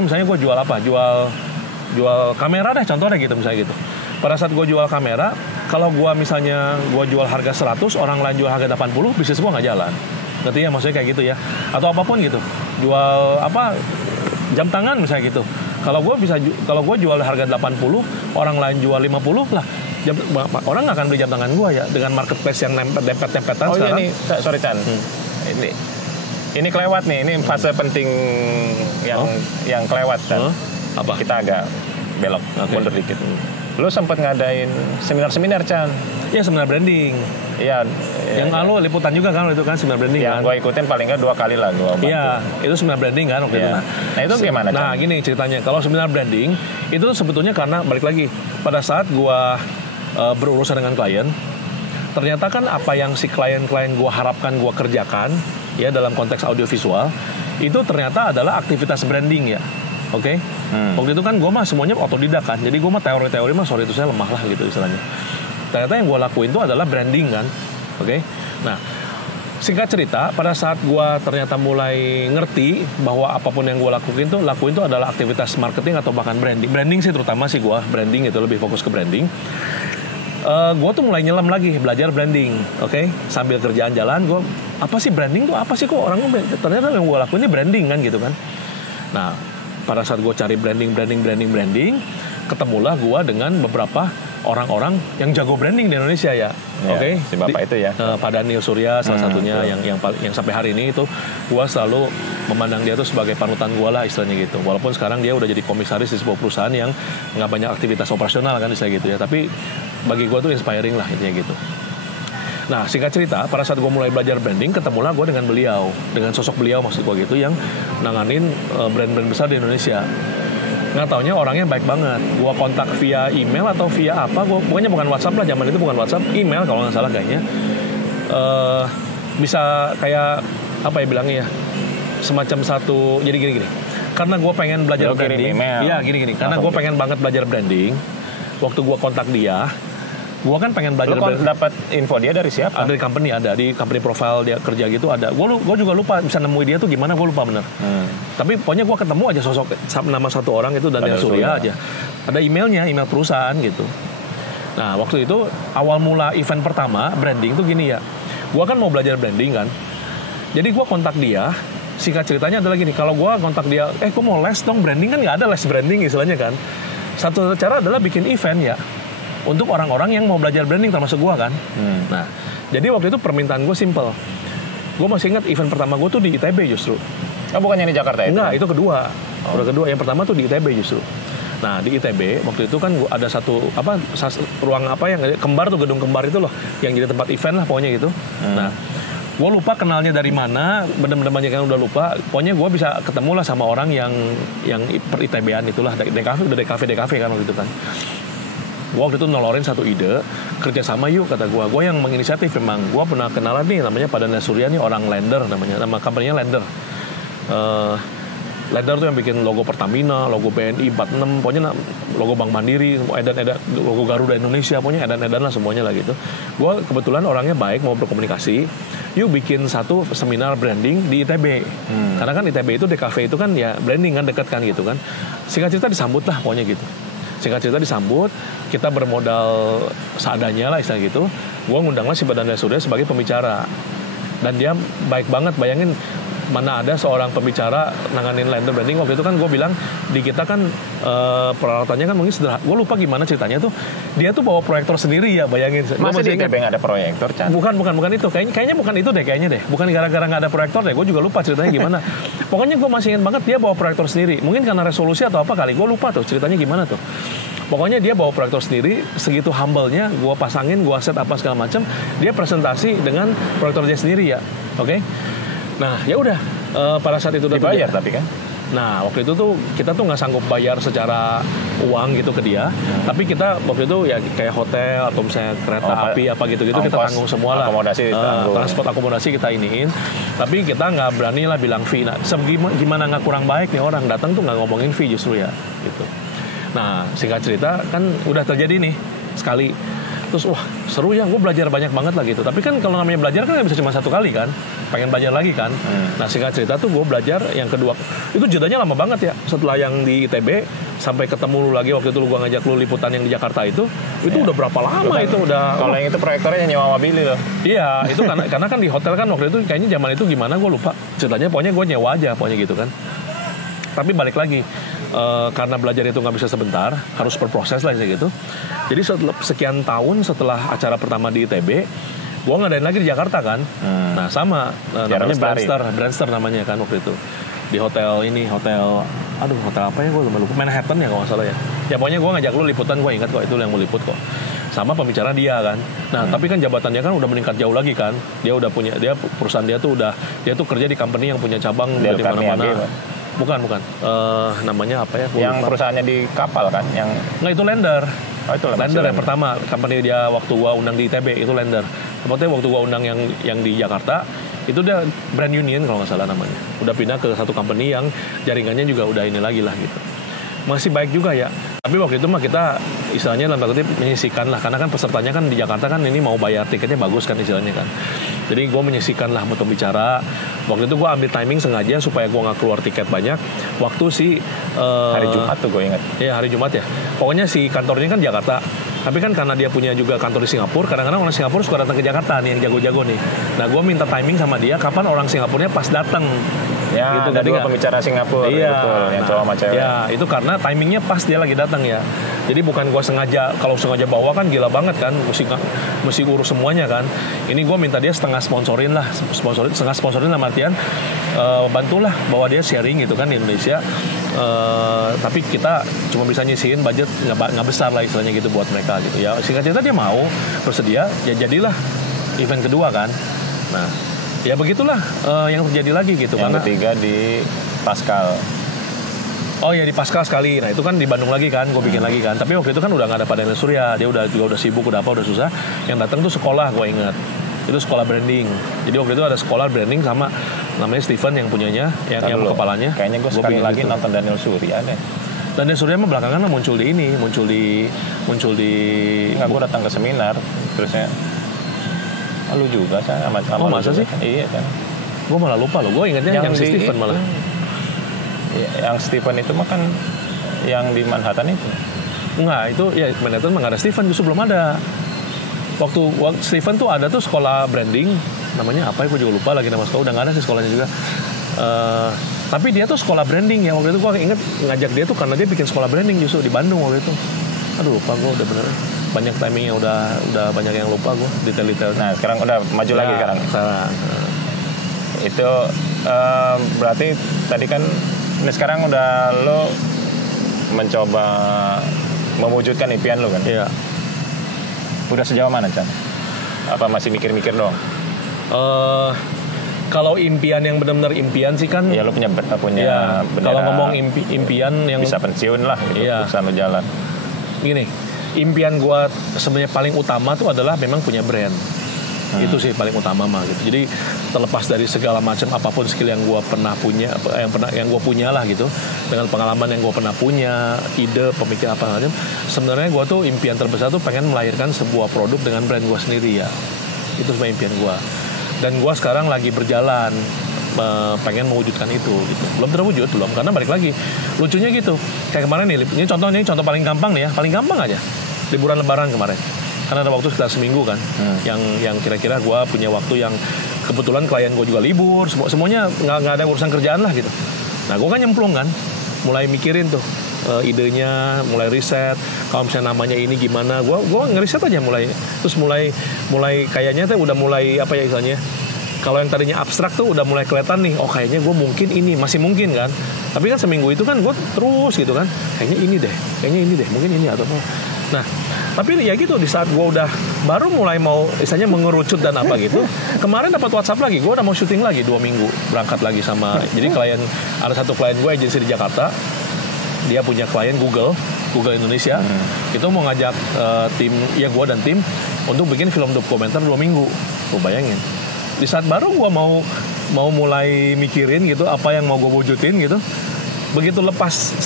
misalnya gua jual apa? Jual kamera deh contohnya gitu misalnya gitu. Pada saat gue jual kamera, kalau gue misalnya gue jual harga 100, orang lain jual harga 80, bisnis gue nggak jalan. Ngerti ya maksudnya kayak gitu ya. Atau apapun gitu. Jual jam tangan misalnya gitu. Kalau gue jual harga 80, orang lain jual 50 lah. Orang nggak akan beli jam tangan gue ya dengan marketplace yang dempet-dempetan sekarang. Ini sorry Chan. Ini kelewat nih. Ini fase penting yang kelewat kan. Apa? Kita agak belok mundur dikit. Lu sempat ngadain seminar-seminar Chan? Ya seminar branding. Iya. Yang lalu liputan juga kan itu kan seminar branding Yang kan. gue ikutin paling nggak 2 kali lah gue bantu. Iya, itu seminar branding kan waktu itu. Iya. Nah itu gimana? Nah gini ceritanya, kalau seminar branding itu sebetulnya karena balik lagi pada saat gua berurusan dengan klien, ternyata kan apa yang si klien-klien gua harapkan gua kerjakan ya dalam konteks audiovisual itu ternyata adalah aktivitas branding ya. Oke. Waktu itu kan gua mah semuanya otodidak kan, jadi gua mah teori-teori mah sorry itu saya lemah lah gitu istilahnya. Ternyata yang gua lakuin itu adalah branding kan. Oke. Nah, singkat cerita, pada saat gue ternyata mulai ngerti bahwa apapun yang gue lakuin tuh adalah aktivitas marketing atau bahkan branding sih terutama sih gue branding itu lebih fokus ke branding. Gue tuh mulai nyelam lagi belajar branding, oke? Sambil kerjaan jalan, gue apa sih branding tuh apa sih kok orang ternyata yang gue lakuin ini branding kan gitu kan? Nah, pada saat gue cari branding, ketemulah gue dengan beberapa orang-orang yang jago branding di Indonesia ya, oke? Si bapak itu ya. Pak Daniel Surya salah satunya yang sampai hari ini itu gue selalu memandang dia tuh sebagai panutan gue lah istilahnya gitu. Walaupun sekarang dia udah jadi komisaris di sebuah perusahaan yang nggak banyak aktivitas operasional kan istilahnya gitu ya. Tapi bagi gue tuh inspiring lah intinya gitu. Nah singkat cerita, pada saat gue mulai belajar branding, ketemulah gue dengan beliau, dengan sosok beliau maksud gue gitu yang nanganin brand-brand besar di Indonesia. Nggak taunya orangnya baik banget. Gua kontak via email atau via apa, pokoknya bukan WhatsApp lah, zaman itu bukan WhatsApp, email kalau nggak salah kayaknya. Bisa kayak apa ya bilangnya ya, semacam satu, jadi gini. Karena gue pengen belajar branding, iya gini. Karena gue pengen banget belajar branding. Waktu gue kontak dia, gue kan pengen belajar. Lu dapat info dia dari siapa? Ada di company profile dia kerja gitu ada. Gue juga lupa bisa nemuin dia tuh gimana, gue lupa bener. Tapi pokoknya gue ketemu aja sosok nama satu orang itu Daniel Surya aja. Ada emailnya, email perusahaan gitu. Nah waktu itu awal mula event pertama branding tuh gini ya. Gue kan mau belajar branding kan. Jadi gue kontak dia. Singkat ceritanya adalah gini. Kalau gue kontak dia, gue mau les dong branding, kan nggak ada les branding istilahnya kan. Satu cara adalah bikin event ya. Untuk orang-orang yang mau belajar branding termasuk gue kan. Nah, jadi waktu itu permintaan gue simple. Gue masih ingat event pertama gue tuh di ITB justru. Oh bukannya di Jakarta itu? Enggak, itu kedua. Udah kedua, yang pertama tuh di ITB justru. Nah di ITB waktu itu kan ada satu ruang apa yang kembar tuh, gedung kembar itu loh, yang jadi tempat event lah pokoknya gitu. Nah, gue lupa kenalnya dari mana, bener-bener banyak yang udah lupa. Pokoknya gue bisa ketemu lah sama orang yang per ITB-an itulah, DKV kan waktu itu kan. Gue waktu itu nolorin satu ide, kerjasama yuk kata gue yang menginisiatif memang. Gue pernah kenalan nih namanya Pak Daniel Surya nih, orang Lender namanya, nama company-nya Lender. Lender tuh yang bikin logo Pertamina, logo BNI 46, pokoknya logo Bank Mandiri, edan-edan, logo Garuda Indonesia, pokoknya edan-edan lah semuanya lah gitu. Gue kebetulan orangnya baik, mau berkomunikasi, yuk bikin satu seminar branding di ITB. Karena kan ITB itu DKV itu kan ya branding kan, dekat kan gitu kan. Singkat cerita disambut lah pokoknya gitu. Kita bermodal seadanya lah istilah gitu. Gue ngundanglah si Daniel Surya sebagai pembicara. Dan dia baik banget, bayangin mana ada seorang pembicara nanganin Lender branding. Waktu itu kan gue bilang di kita kan peralatannya kan mungkin sederhana. Gue lupa gimana ceritanya tuh. Dia tuh bawa proyektor sendiri ya, bayangin. Masa di ITB nggak ada proyektor, Chan? Bukan itu. Kayaknya bukan itu deh, kayaknya deh. Bukan gara-gara nggak ada proyektor deh. Gue juga lupa ceritanya gimana. Pokoknya gue masih ingat banget dia bawa proyektor sendiri. Mungkin karena resolusi atau apa kali. Gue lupa tuh ceritanya gimana tuh. Pokoknya dia bawa proyektor sendiri, segitu humble-nya, gue pasangin, gue set apa segala macam, dia presentasi dengan proyektor dia sendiri ya, oke? Nah ya udah, pada saat itu udah dibayar tapi kan? Nah waktu itu tuh kita tuh nggak sanggup bayar secara uang gitu ke dia, tapi kita waktu itu ya kayak hotel atau misalnya kereta api apa gitu-gitu kita tanggung semua lah. Transport akomodasi kita iniin, tapi kita nggak berani lah bilang fee. Nah, gimana nggak kurang baik nih orang datang tuh nggak ngomongin fee justru ya, gitu. Nah singkat cerita kan udah terjadi nih sekali. Terus wah seru ya, gue belajar banyak banget lah gitu. Tapi kan kalau namanya belajar kan gak bisa cuma satu kali kan, pengen belajar lagi kan. Nah singkat cerita tuh gue belajar yang kedua. Itu jedanya lama banget ya. Setelah yang di ITB sampai ketemu lu lagi waktu itu gue ngajak lu liputan yang di Jakarta itu udah berapa lama itu udah. Kalau yang itu proyektornya nyewa mobil loh. Iya itu karena kan di hotel kan waktu itu kayaknya zaman itu gimana gue lupa. Ceritanya pokoknya gue nyewa aja pokoknya gitu kan. Tapi balik lagi, karena belajar itu nggak bisa sebentar, harus berproses lah gitu. Jadi sekian tahun setelah acara pertama di ITB, gue ngadain lagi di Jakarta kan. Nah sama, namanya Brandster namanya kan waktu itu. Di hotel apa ya gue lupa, Manhattan ya kalau nggak salah ya. Ya pokoknya gue ngajak lu liputan, gue ingat kok itu yang mau liput kok. sama pembicara dia kan. Nah, tapi kan jabatannya kan udah meningkat jauh lagi kan. Dia udah punya, dia perusahaan dia tuh kerja di company yang punya cabang di mana-mana. Bukan. Namanya apa ya? Yang perusahaannya di kapal kan? Nggak, itu Lender. Oh, itu Lender yang pertama. Company dia waktu gua undang di ITB, itu Lender. Tempatnya waktu gua undang yang di Jakarta, itu dia Brand Union kalau nggak salah namanya. Udah pindah ke satu company yang jaringannya juga udah ini lagi lah gitu. Masih baik juga ya. Tapi waktu itu mah kita istilahnya dalam kutip menyisihkan lah. Karena kan pesertanya kan di Jakarta kan ini mau bayar tiketnya bagus kan istilahnya kan. Jadi gue menyisihkan lah untuk bicara. Waktu itu gue ambil timing sengaja supaya gue gak keluar tiket banyak. Waktu hari Jumat tuh gue ingat. Iya, hari Jumat ya. Pokoknya si kantornya kan Jakarta. Tapi kan karena dia punya juga kantor di Singapura, kadang-kadang orang Singapura suka datang ke Jakarta nih yang jago-jago nih. Nah, gue minta timing sama dia kapan orang Singapurnya pas datang. Ya, gitu, ada dua pembicara Singapura, iya, betul, yang cowok sama cewek. Ya, itu karena timingnya pas dia lagi datang ya. Jadi bukan gue sengaja, kalau sengaja bawa kan gila banget kan, mesti urus semuanya kan. Ini gue minta dia setengah sponsorin dalam artian bantulah bawa dia sharing gitu kan di Indonesia. Tapi kita cuma bisa nyisihin budget nggak besar lah istilahnya gitu buat mereka gitu ya. Singkat cerita dia mau bersedia, ya jadilah event kedua kan. Nah, ya begitulah yang terjadi lagi gitu. Yang ketiga di Pascal. Oh ya, di Pascal sekali. Nah itu kan di Bandung lagi kan, gue bikin lagi kan. Tapi waktu itu kan udah nggak ada Pak Daniel Surya, dia udah sibuk, udah susah. Yang datang tuh sekolah, gue ingat. Itu sekolah branding. Jadi waktu itu ada sekolah branding sama namanya Steven yang punyanya, yang kepalanya. Kayaknya gue sekali lagi gitu. Nonton Daniel Surya deh. Daniel Surya mah belakangan lah muncul di. Nggak, gue datang ke seminar, terusnya. Lu juga kan sama masa sih? Iya kan. Gue malah lupa loh. Gue ingatnya yang si Steven malah. Yang Steven itu mah kan yang di Manhattan itu. Enggak, itu ya Manhattan mah nggak ada Steven, justru belum ada. Waktu Steven tuh ada tuh sekolah branding, namanya apa ya, gue juga lupa lagi nama sekolah, udah nggak ada sih sekolahnya juga. Tapi dia tuh sekolah branding ya, waktu itu gue inget ngajak dia tuh karena dia bikin sekolah branding justru di Bandung waktu itu. Aduh lupa gue, udah bener banyak timingnya, udah banyak yang lupa gue detail-detail. Nah sekarang udah maju lagi sekarang. Itu berarti tadi kan ini sekarang udah lo mencoba mewujudkan impian lo kan? Iya. Udah sejauh mana Chan? Apa masih mikir-mikir doang? Kalau impian yang benar-benar impian sih kan. Ya lo punya ya, kalau ngomong impian yang bisa pensiun lah, gitu, iya. Perusahaan lo jalan. Gini, impian gue sebenarnya paling utama tuh adalah memang punya brand. Itu sih paling utama mah gitu. Jadi terlepas dari segala macam apapun skill yang gue pernah punya, yang gue punya lah gitu, dengan pengalaman yang gue pernah punya, ide, pemikiran apa macam, sebenarnya gue tuh impian terbesar tuh pengen melahirkan sebuah produk dengan brand gue sendiri ya. Itu sebenarnya impian gue. Dan gue sekarang lagi berjalan pengen mewujudkan itu gitu. Belum terwujud karena balik lagi lucunya gitu. Kayak kemarin nih, ini contoh paling gampang nih ya, paling gampang aja. Liburan Lebaran kemarin. Karena ada waktu sekitar seminggu kan, yang kira-kira gue punya waktu yang kebetulan klien gue juga libur, semuanya nggak ada urusan kerjaan lah gitu. Nah gue kan nyemplung kan, mulai mikirin tuh idenya, mulai riset, kalau misalnya namanya ini gimana, gue ngeriset aja terus mulai kayaknya tuh udah mulai apa ya istilahnya, kalau yang tadinya abstrak tuh udah mulai kelihatan nih, oh kayaknya gue mungkin ini, masih mungkin kan, tapi kan seminggu itu kan gue terus gitu kan, kayaknya ini deh, mungkin ini atau apa. Nah, tapi ya gitu di saat gue udah baru mulai mau istilahnya mengerucut dan apa gitu, kemarin dapat WhatsApp lagi, gue udah mau syuting lagi 2 minggu, berangkat lagi sama, jadi ada satu klien gue agensi di Jakarta, dia punya klien Google Indonesia, itu mau ngajak tim, ya gue dan tim untuk bikin film dokumenter 2 minggu, gue bayangin. Di saat baru gue mau mulai mikirin gitu apa yang mau gue wujudin gitu. Begitu lepas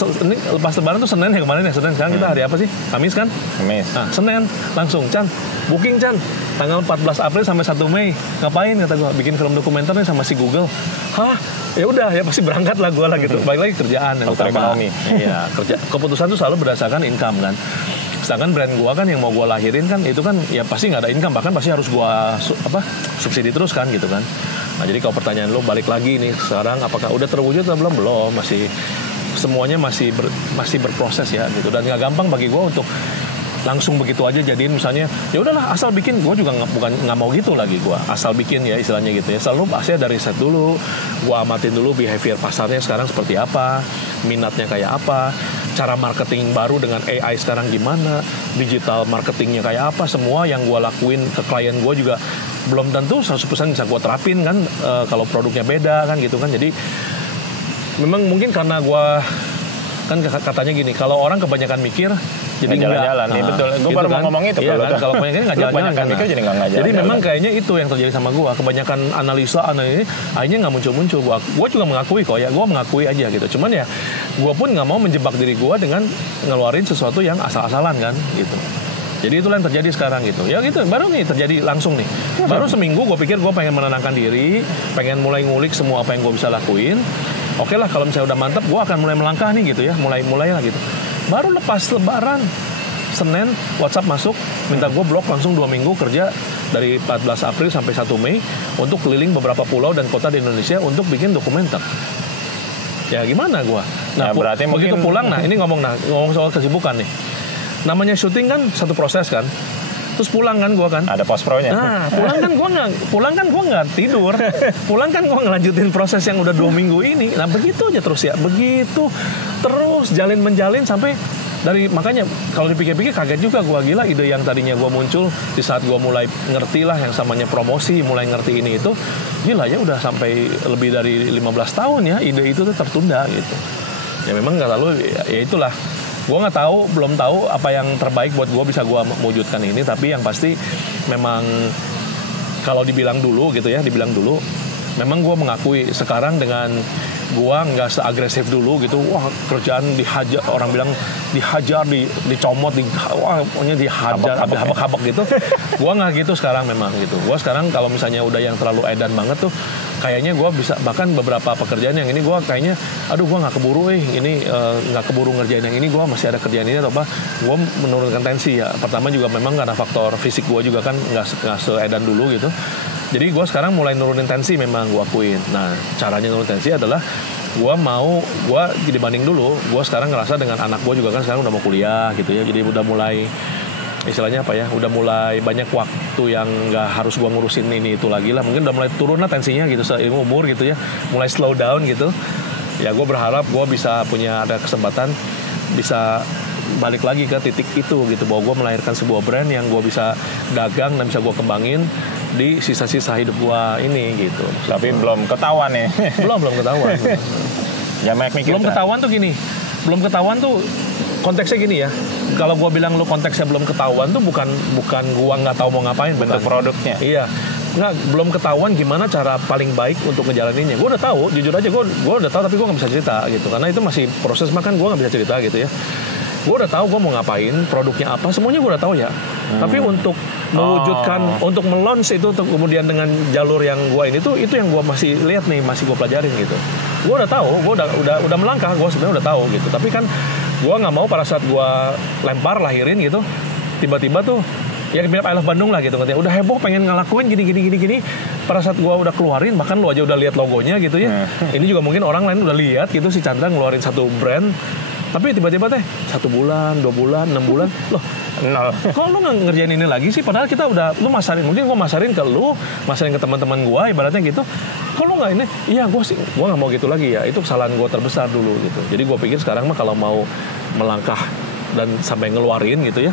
Lebaran tuh Senin ya kemarin ya, sekarang kita hari apa sih? Kamis kan? Kamis. Nah Senin langsung booking tanggal 14 April sampai 1 Mei ngapain kata gue, bikin film dokumenter nih sama si Google. Hah? Ya udah ya pasti berangkat lah gue lah gitu. Balik lagi kerjaan yang utama. Iya, keputusan tuh selalu berdasarkan income kan. Sedangkan brand gue kan yang mau gue lahirin kan itu kan ya pasti nggak ada income, bahkan pasti harus gue subsidi terus kan gitu kan. Nah jadi kalau pertanyaan lo balik lagi nih sekarang apakah udah terwujud atau belum, masih semuanya masih berproses ya gitu, dan nggak gampang bagi gue untuk langsung begitu aja jadiin misalnya ya udahlah asal bikin. Gue juga nggak mau gitu lagi, gue asal bikin ya istilahnya gitu ya, selalu pasti dari riset dulu, gue amatin dulu behavior pasarnya sekarang seperti apa, minatnya kayak apa. cara marketing baru dengan AI sekarang gimana, digital marketingnya kayak apa, semua yang gue lakuin ke klien gue juga belum tentu 100% bisa gue terapin kan, kalau produknya beda kan gitu kan. Jadi memang mungkin karena gue kan katanya gini, kalau orang kebanyakan mikir jadi jalan-jalan. Nah, betul. Gue gitu baru kan? mau ngomong itu. Iya kan? Kalau kebanyakan nggak jalan-jalan kan. Mikir jadi nggak jalan-jalan. Jadi memang kayaknya itu yang terjadi sama gue. Kebanyakan analisa ini akhirnya nggak muncul-muncul. Gue juga mengakui kok ya. Gue mengakui aja gitu. Cuman ya gue pun nggak mau menjebak diri gue dengan ngeluarin sesuatu yang asal-asalan kan gitu. Jadi itulah yang terjadi sekarang gitu. Ya gitu, baru nih terjadi langsung nih. Baru seminggu gue pikir gue pengen menenangkan diri, pengen mulai ngulik semua apa yang gue bisa lakuin. Oke lah, kalau misalnya udah mantap, gue akan mulai melangkah nih gitu ya, mulai lah gitu. Baru lepas Lebaran, Senin, WhatsApp masuk, minta gue blok langsung 2 minggu kerja dari 14 April sampai 1 Mei untuk keliling beberapa pulau dan kota di Indonesia untuk bikin dokumenter. Ya gimana gue? Nah, ya, berarti begitu mungkin... pulang, ini ngomong soal kesibukan nih. Namanya syuting kan satu proses kan. Terus pulang kan gue kan. Ada post pro-nya. Nah, pulang kan gue nggak tidur. Pulang kan gue ngelanjutin proses yang udah 2 minggu ini. Nah begitu aja terus ya. Begitu terus menjalin sampai makanya kalau dipikir-pikir kaget juga gue, gila ide yang tadinya gue muncul di saat gue mulai ngerti lah yang samanya promosi, mulai ngerti ini itu, gila ya udah sampai lebih dari 15 tahun ya ide itu tuh tertunda gitu. Ya memang nggak lalu ya itulah. Gue nggak tahu, belum tahu apa yang terbaik buat gue bisa gue mewujudkan ini. Tapi yang pasti memang kalau dibilang dulu, memang gue mengakui sekarang dengan gue nggak seagresif dulu gitu. Wah kerjaan dihajar, orang bilang dihajar, dicomot, pokoknya dihajar, habak-habak gitu. Gue nggak gitu sekarang memang gitu. Gue sekarang kalau misalnya udah yang terlalu edan banget tuh, kayaknya gue bisa, bahkan beberapa pekerjaan yang ini gue kayaknya, aduh gue nggak keburu ini nggak keburu ngerjain yang ini, gue masih ada kerjaan ini atau apa, gue menurunkan tensi ya. Pertama juga memang karena faktor fisik gue juga kan nggak seedan dulu gitu. Jadi gue sekarang mulai nurunin tensi, memang gue akuin. Nah caranya nurunin tensi adalah gue dibanding dulu, gue sekarang ngerasa dengan anak gue juga kan sekarang udah mau kuliah gitu ya, jadi udah mulai istilahnya apa ya, udah mulai banyak waktu yang nggak harus gue ngurusin ini itu lagi lah, mungkin udah mulai turun lah tensinya gitu seiring umur gitu ya, mulai slow down gitu ya. Gue berharap gue bisa ada kesempatan bisa balik lagi ke titik itu gitu, bahwa gue melahirkan sebuah brand yang gue bisa dagang dan bisa gue kembangin di sisa-sisa hidup gue ini gitu. Tapi belum ketahuan nih. belum ketahuan. Ya mikir. Belum ketahuan tuh gini. Belum ketahuan tuh konteksnya gini ya. Kalau gue bilang lu konteksnya belum ketahuan tuh bukan gue nggak tahu mau ngapain, bentuk produknya. Iya. Nggak, belum ketahuan gimana cara paling baik untuk ngejalaninnya. Gue udah tahu, jujur aja gue udah tahu, tapi gue nggak bisa cerita gitu. Karena itu masih proses, makan gue nggak bisa cerita gitu ya. Gue udah tahu gue mau ngapain, produknya apa, semuanya gue udah tahu ya. Tapi untuk mewujudkan, untuk melunch itu kemudian dengan jalur yang gue ini tuh, itu yang gue masih lihat nih, masih gue pelajarin gitu. Gue udah tahu, gue udah melangkah, gue sebenarnya udah tahu gitu. Tapi kan gue nggak mau pada saat gue lahirin gitu, tiba-tiba tuh ya mirip I Love Bandung lah gitu. Udah heboh pengen ngelakuin gini. Pada saat gue udah keluarin, bahkan lu aja udah lihat logonya gitu ya. Ini juga mungkin orang lain udah lihat gitu, si Chandra ngeluarin satu brand. Tapi tiba-tiba 1 bulan, 2 bulan, 6 bulan, loh, nol. Kok lu nggak ngerjain ini lagi sih? Padahal kita udah, lu masarin, mungkin gue masarin ke lu, masarin ke teman-teman gue, ibaratnya gitu. Kok lu nggak ini? Iya, gue nggak mau gitu lagi ya. Itu kesalahan gue terbesar dulu gitu. Jadi gue pikir sekarang mah kalau mau melangkah dan sampai ngeluarin gitu ya,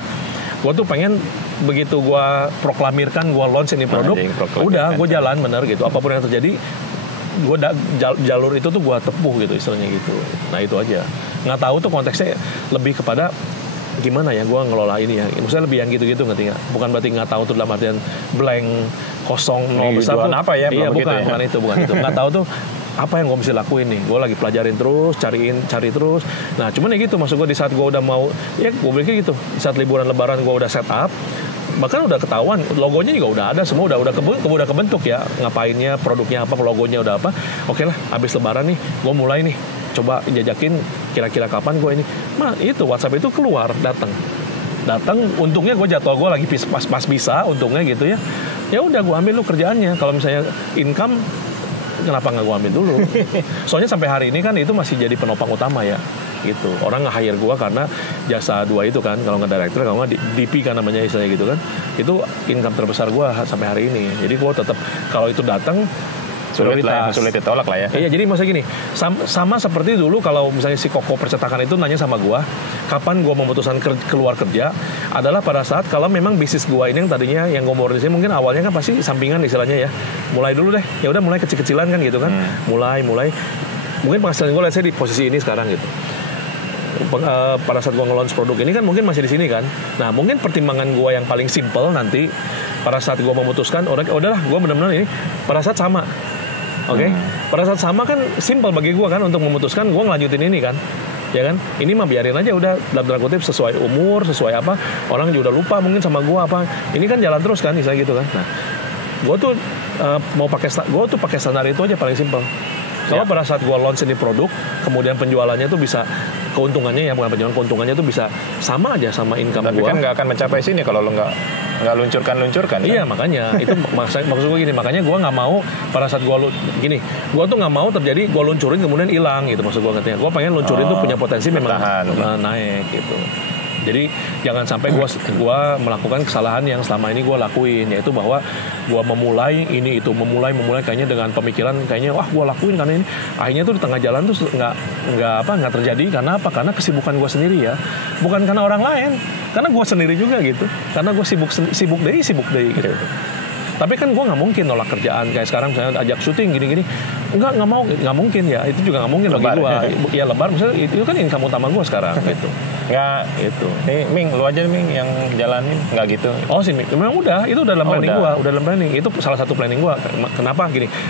gue tuh pengen begitu gue proklamirkan, gue launch ini produk, udah gue jalan bener gitu. Apapun yang terjadi, gue jalur itu tuh gue tepuh gitu istilahnya gitu. Nah itu aja. Nggak tahu tuh konteksnya lebih kepada gimana ya gue ngelola ini ya. Maksudnya lebih yang gitu-gitu, ngerti nggak? Bukan berarti nggak tahu tuh dalam artian blank, kosong, nol besar tuh. Apa ya? Iya bukan itu. Nggak tahu tuh apa yang gue mesti lakuin nih. Gue lagi pelajarin terus, cari terus. Nah cuman ya gitu, maksud gue di saat gue udah mau, ya gue bilang gitu. Di saat liburan lebaran gue udah set up, bahkan udah ketahuan, logonya juga udah ada semua, udah kebentuk ya, ngapainnya, produknya apa, logonya udah apa. Oke lah, habis lebaran nih, gue mulai nih, coba jajakin kira-kira kapan gue ini. Itu WhatsApp itu keluar, datang. Untungnya gue jadwal gue lagi pas bisa, untungnya gitu ya. Ya udah gue ambil lu kerjaannya. Kalau misalnya income, kenapa nggak gue ambil dulu? Soalnya sampai hari ini kan itu masih jadi penopang utama ya. Gitu. Orang nge-hire gue karena jasa 2 itu kan, kalau nggak director, kalau nggak DP kan namanya istilahnya gitu kan. Itu income terbesar gue sampai hari ini. Jadi gue tetap, kalau itu datang sulit ditolak lah ya. Iya, jadi maksudnya gini, sama seperti dulu kalau misalnya si Koko Percetakan itu nanya sama gua, kapan gua memutuskan keluar kerja, adalah pada saat kalau memang bisnis gua ini yang tadinya yang gua mau organisasi mungkin awalnya kan pasti sampingan istilahnya ya. Mulai dulu deh. Ya udah mulai kecil-kecilan kan gitu kan. Mulai mungkin penghasilan gua saya di posisi ini sekarang gitu. Pada saat gue nge-launch produk ini kan mungkin masih di sini kan. Nah mungkin pertimbangan gue yang paling simple nanti pada saat gue memutuskan udahlah gue benar-benar ini pada saat sama. Oke? Pada saat sama kan simple bagi gue kan untuk memutuskan gue ngelanjutin ini kan. Ya kan? Ini mah biarin aja udah dalam tanda kutip sesuai umur, sesuai apa. Orang juga udah lupa mungkin sama gue apa. Ini kan jalan terus kan misalnya gitu kan. Nah, gue tuh pakai standar itu aja paling simple. Kalau pada saat gue launch ini produk, kemudian penjualannya tuh bisa keuntungannya ya bukan penjualan, keuntungannya tuh bisa sama aja sama income gue. Tapi kan nggak akan mencapai sini kalau lo nggak luncurkan. Iya kan? Makanya itu maksud gue gini, makanya gue nggak mau pada saat gue tuh nggak mau terjadi gue luncurin kemudian hilang gitu maksud gue katanya. Gue pengen luncurin tuh punya potensi memang naik gitu. Jadi jangan sampai gue melakukan kesalahan yang selama ini gue lakuin, yaitu bahwa gue memulai ini itu memulai kayaknya dengan pemikiran kayaknya wah gue lakuin karena ini akhirnya tuh di tengah jalan tuh nggak terjadi. Karena apa? Karena kesibukan gue sendiri ya, bukan karena orang lain, karena gue sendiri juga gitu, karena gue sibuk deh gitu. Tapi kan gue nggak mungkin nolak kerjaan kayak sekarang misalnya ajak syuting gini-gini, nggak mungkin ya, itu juga nggak mungkin bagi gue. Ya lebar misalnya itu kan income utama gue sekarang gitu. Nggak itu. Nih Ming, lu aja Ming yang jalanin nggak gitu. Oh sih, memang itu udah dalam planning gue, udah dalam planning. Itu salah satu planning gue.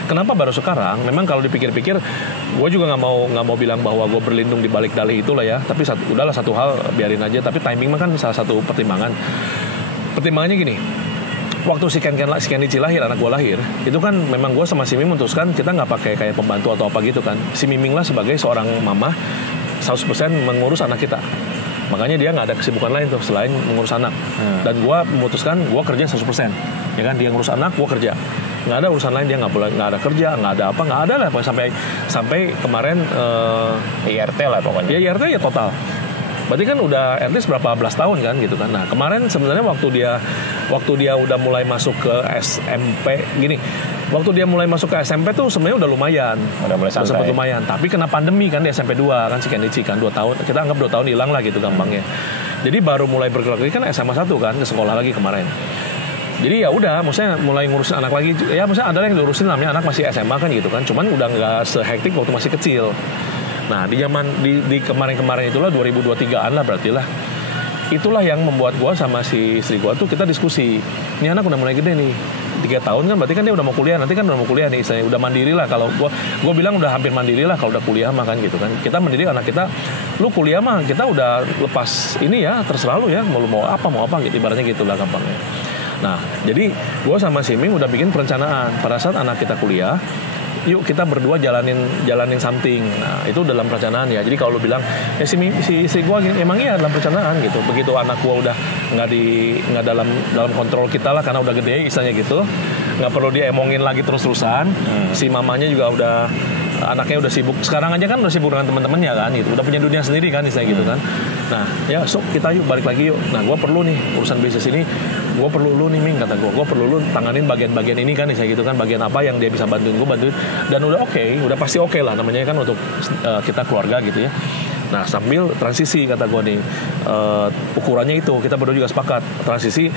Kenapa baru sekarang? Memang kalau dipikir-pikir, gue juga nggak mau bilang bahwa gue berlindung di balik dalih itulah ya. Tapi udahlah satu hal biarin aja. Tapi timing mah kan salah satu pertimbangan. Pertimbangannya gini. Waktu si Kendici lahir, anak gue lahir, itu kan memang gue sama si Miming memutuskan kita nggak pakai kayak pembantu atau apa gitu kan. Si Miming lah sebagai seorang mama 100% mengurus anak kita. Makanya dia nggak ada kesibukan lain tuh selain mengurus anak. Dan gue memutuskan gue kerja 100%. Ya kan, dia ngurus anak, gue kerja. Nggak ada urusan lain, dia nggak ada kerja, nggak ada apa, nggak ada lah sampai kemarin IRT lah pokoknya. Ya IRT ya total. Berarti kan udah at least berapa belas tahun kan gitu kan. Nah kemarin sebenarnya waktu dia udah mulai masuk ke SMP gini, waktu dia mulai masuk ke SMP tuh sebenarnya udah lumayan, udah mulai santai. Sempat lumayan. Tapi kena pandemi kan di SMP 2 kan si Kendici kan 2 tahun, kita anggap 2 tahun hilang lah gitu gampangnya. Jadi baru mulai bergerak lagi kan SMA 1 kan, ke sekolah lagi kemarin. Jadi ya udah, maksudnya mulai ngurusin anak lagi. Ya maksudnya ada yang diurusin namanya anak masih SMA kan gitu kan. Cuman udah nggak sehektik waktu masih kecil. Nah di kemarin-kemarin itulah 2023an lah berarti lah. Itulah yang membuat gue sama si istri gue tuh kita diskusi. Ini anak udah mulai gede nih, 3 tahun kan berarti kan dia udah mau kuliah. Nanti kan udah mau kuliah nih, saya udah mandiri lah. Kalau gue bilang udah hampir mandiri lah kalau udah kuliah mah kan gitu kan. Kita mendidik anak kita, lu kuliah mah kita udah lepas ini ya, terserah lu ya, mau apa gitu, ibaratnya gitulah gampangnya. Nah jadi gue sama si Ming udah bikin perencanaan pada saat anak kita kuliah. Yuk kita berdua jalanin something. Nah itu dalam perencanaan ya. Jadi kalau lu bilang ya si istri gue emang iya dalam perencanaan gitu. Begitu anak gue udah nggak dalam kontrol kita lah karena udah gede istilahnya gitu, nggak perlu dia emongin lagi terus-terusan. Si mamanya juga udah, anaknya udah sibuk. Sekarang aja kan udah sibuk dengan teman-temannya kan gitu. Udah punya dunia sendiri kan istilahnya gitu kan. Nah ya kita yuk balik lagi yuk. Nah gue perlu nih urusan bisnis ini, gue perlu lu nih Ming, kata gue perlu lu tanganin bagian-bagian ini kan istilahnya gitu kan. Bagian apa yang dia bisa bantuin dan udah udah pasti oke lah namanya kan untuk kita keluarga gitu ya. Nah sambil transisi kata gue nih, ukurannya itu kita berdua juga sepakat transisi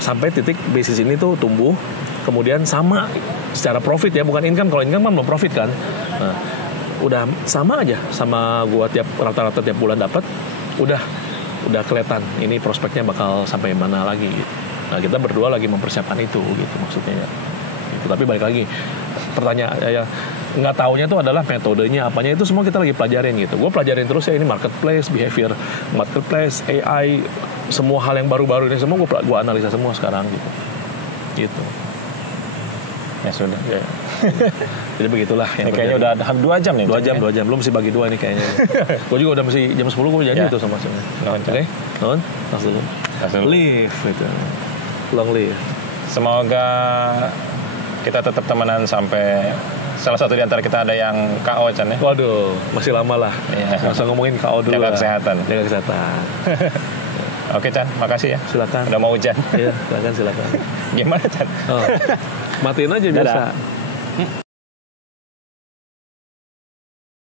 sampai titik bisnis ini tuh tumbuh, kemudian sama secara profit ya, bukan income. Kalau income kan belum profit kan. Nah, udah sama aja sama gue rata-rata tiap bulan dapat, udah kelihatan ini prospeknya bakal sampai mana lagi gitu. Nah kita berdua lagi mempersiapkan itu gitu maksudnya ya. Gitu. Tapi balik lagi pertanyaan ya, nggak taunya itu adalah metodenya apanya, itu semua kita lagi pelajarin gitu. Gue pelajarin terus ya, ini marketplace, behavior marketplace, AI, semua hal yang baru-baru ini semua gue analisa semua sekarang gitu. Ya sudah ya. Jadi begitulah yang kayaknya udah 2 jam nih. 2 jam belum sih bagi 2 nih kayaknya. Gue juga udah masih jam 10 gue janji itu sama sini. Oke. Langsung live gitu. Long live. Semoga kita tetap temenan sampai salah satu di antara kita ada yang KO Chan ya. Waduh, masih lama lah. Iya. Langsung ngomongin KO dulu. Jaga kesehatan. Oke Chan, makasih ya. Silakan. Udah mau hujan. Iya, silakan. Gimana Chan? Matiin aja biasa.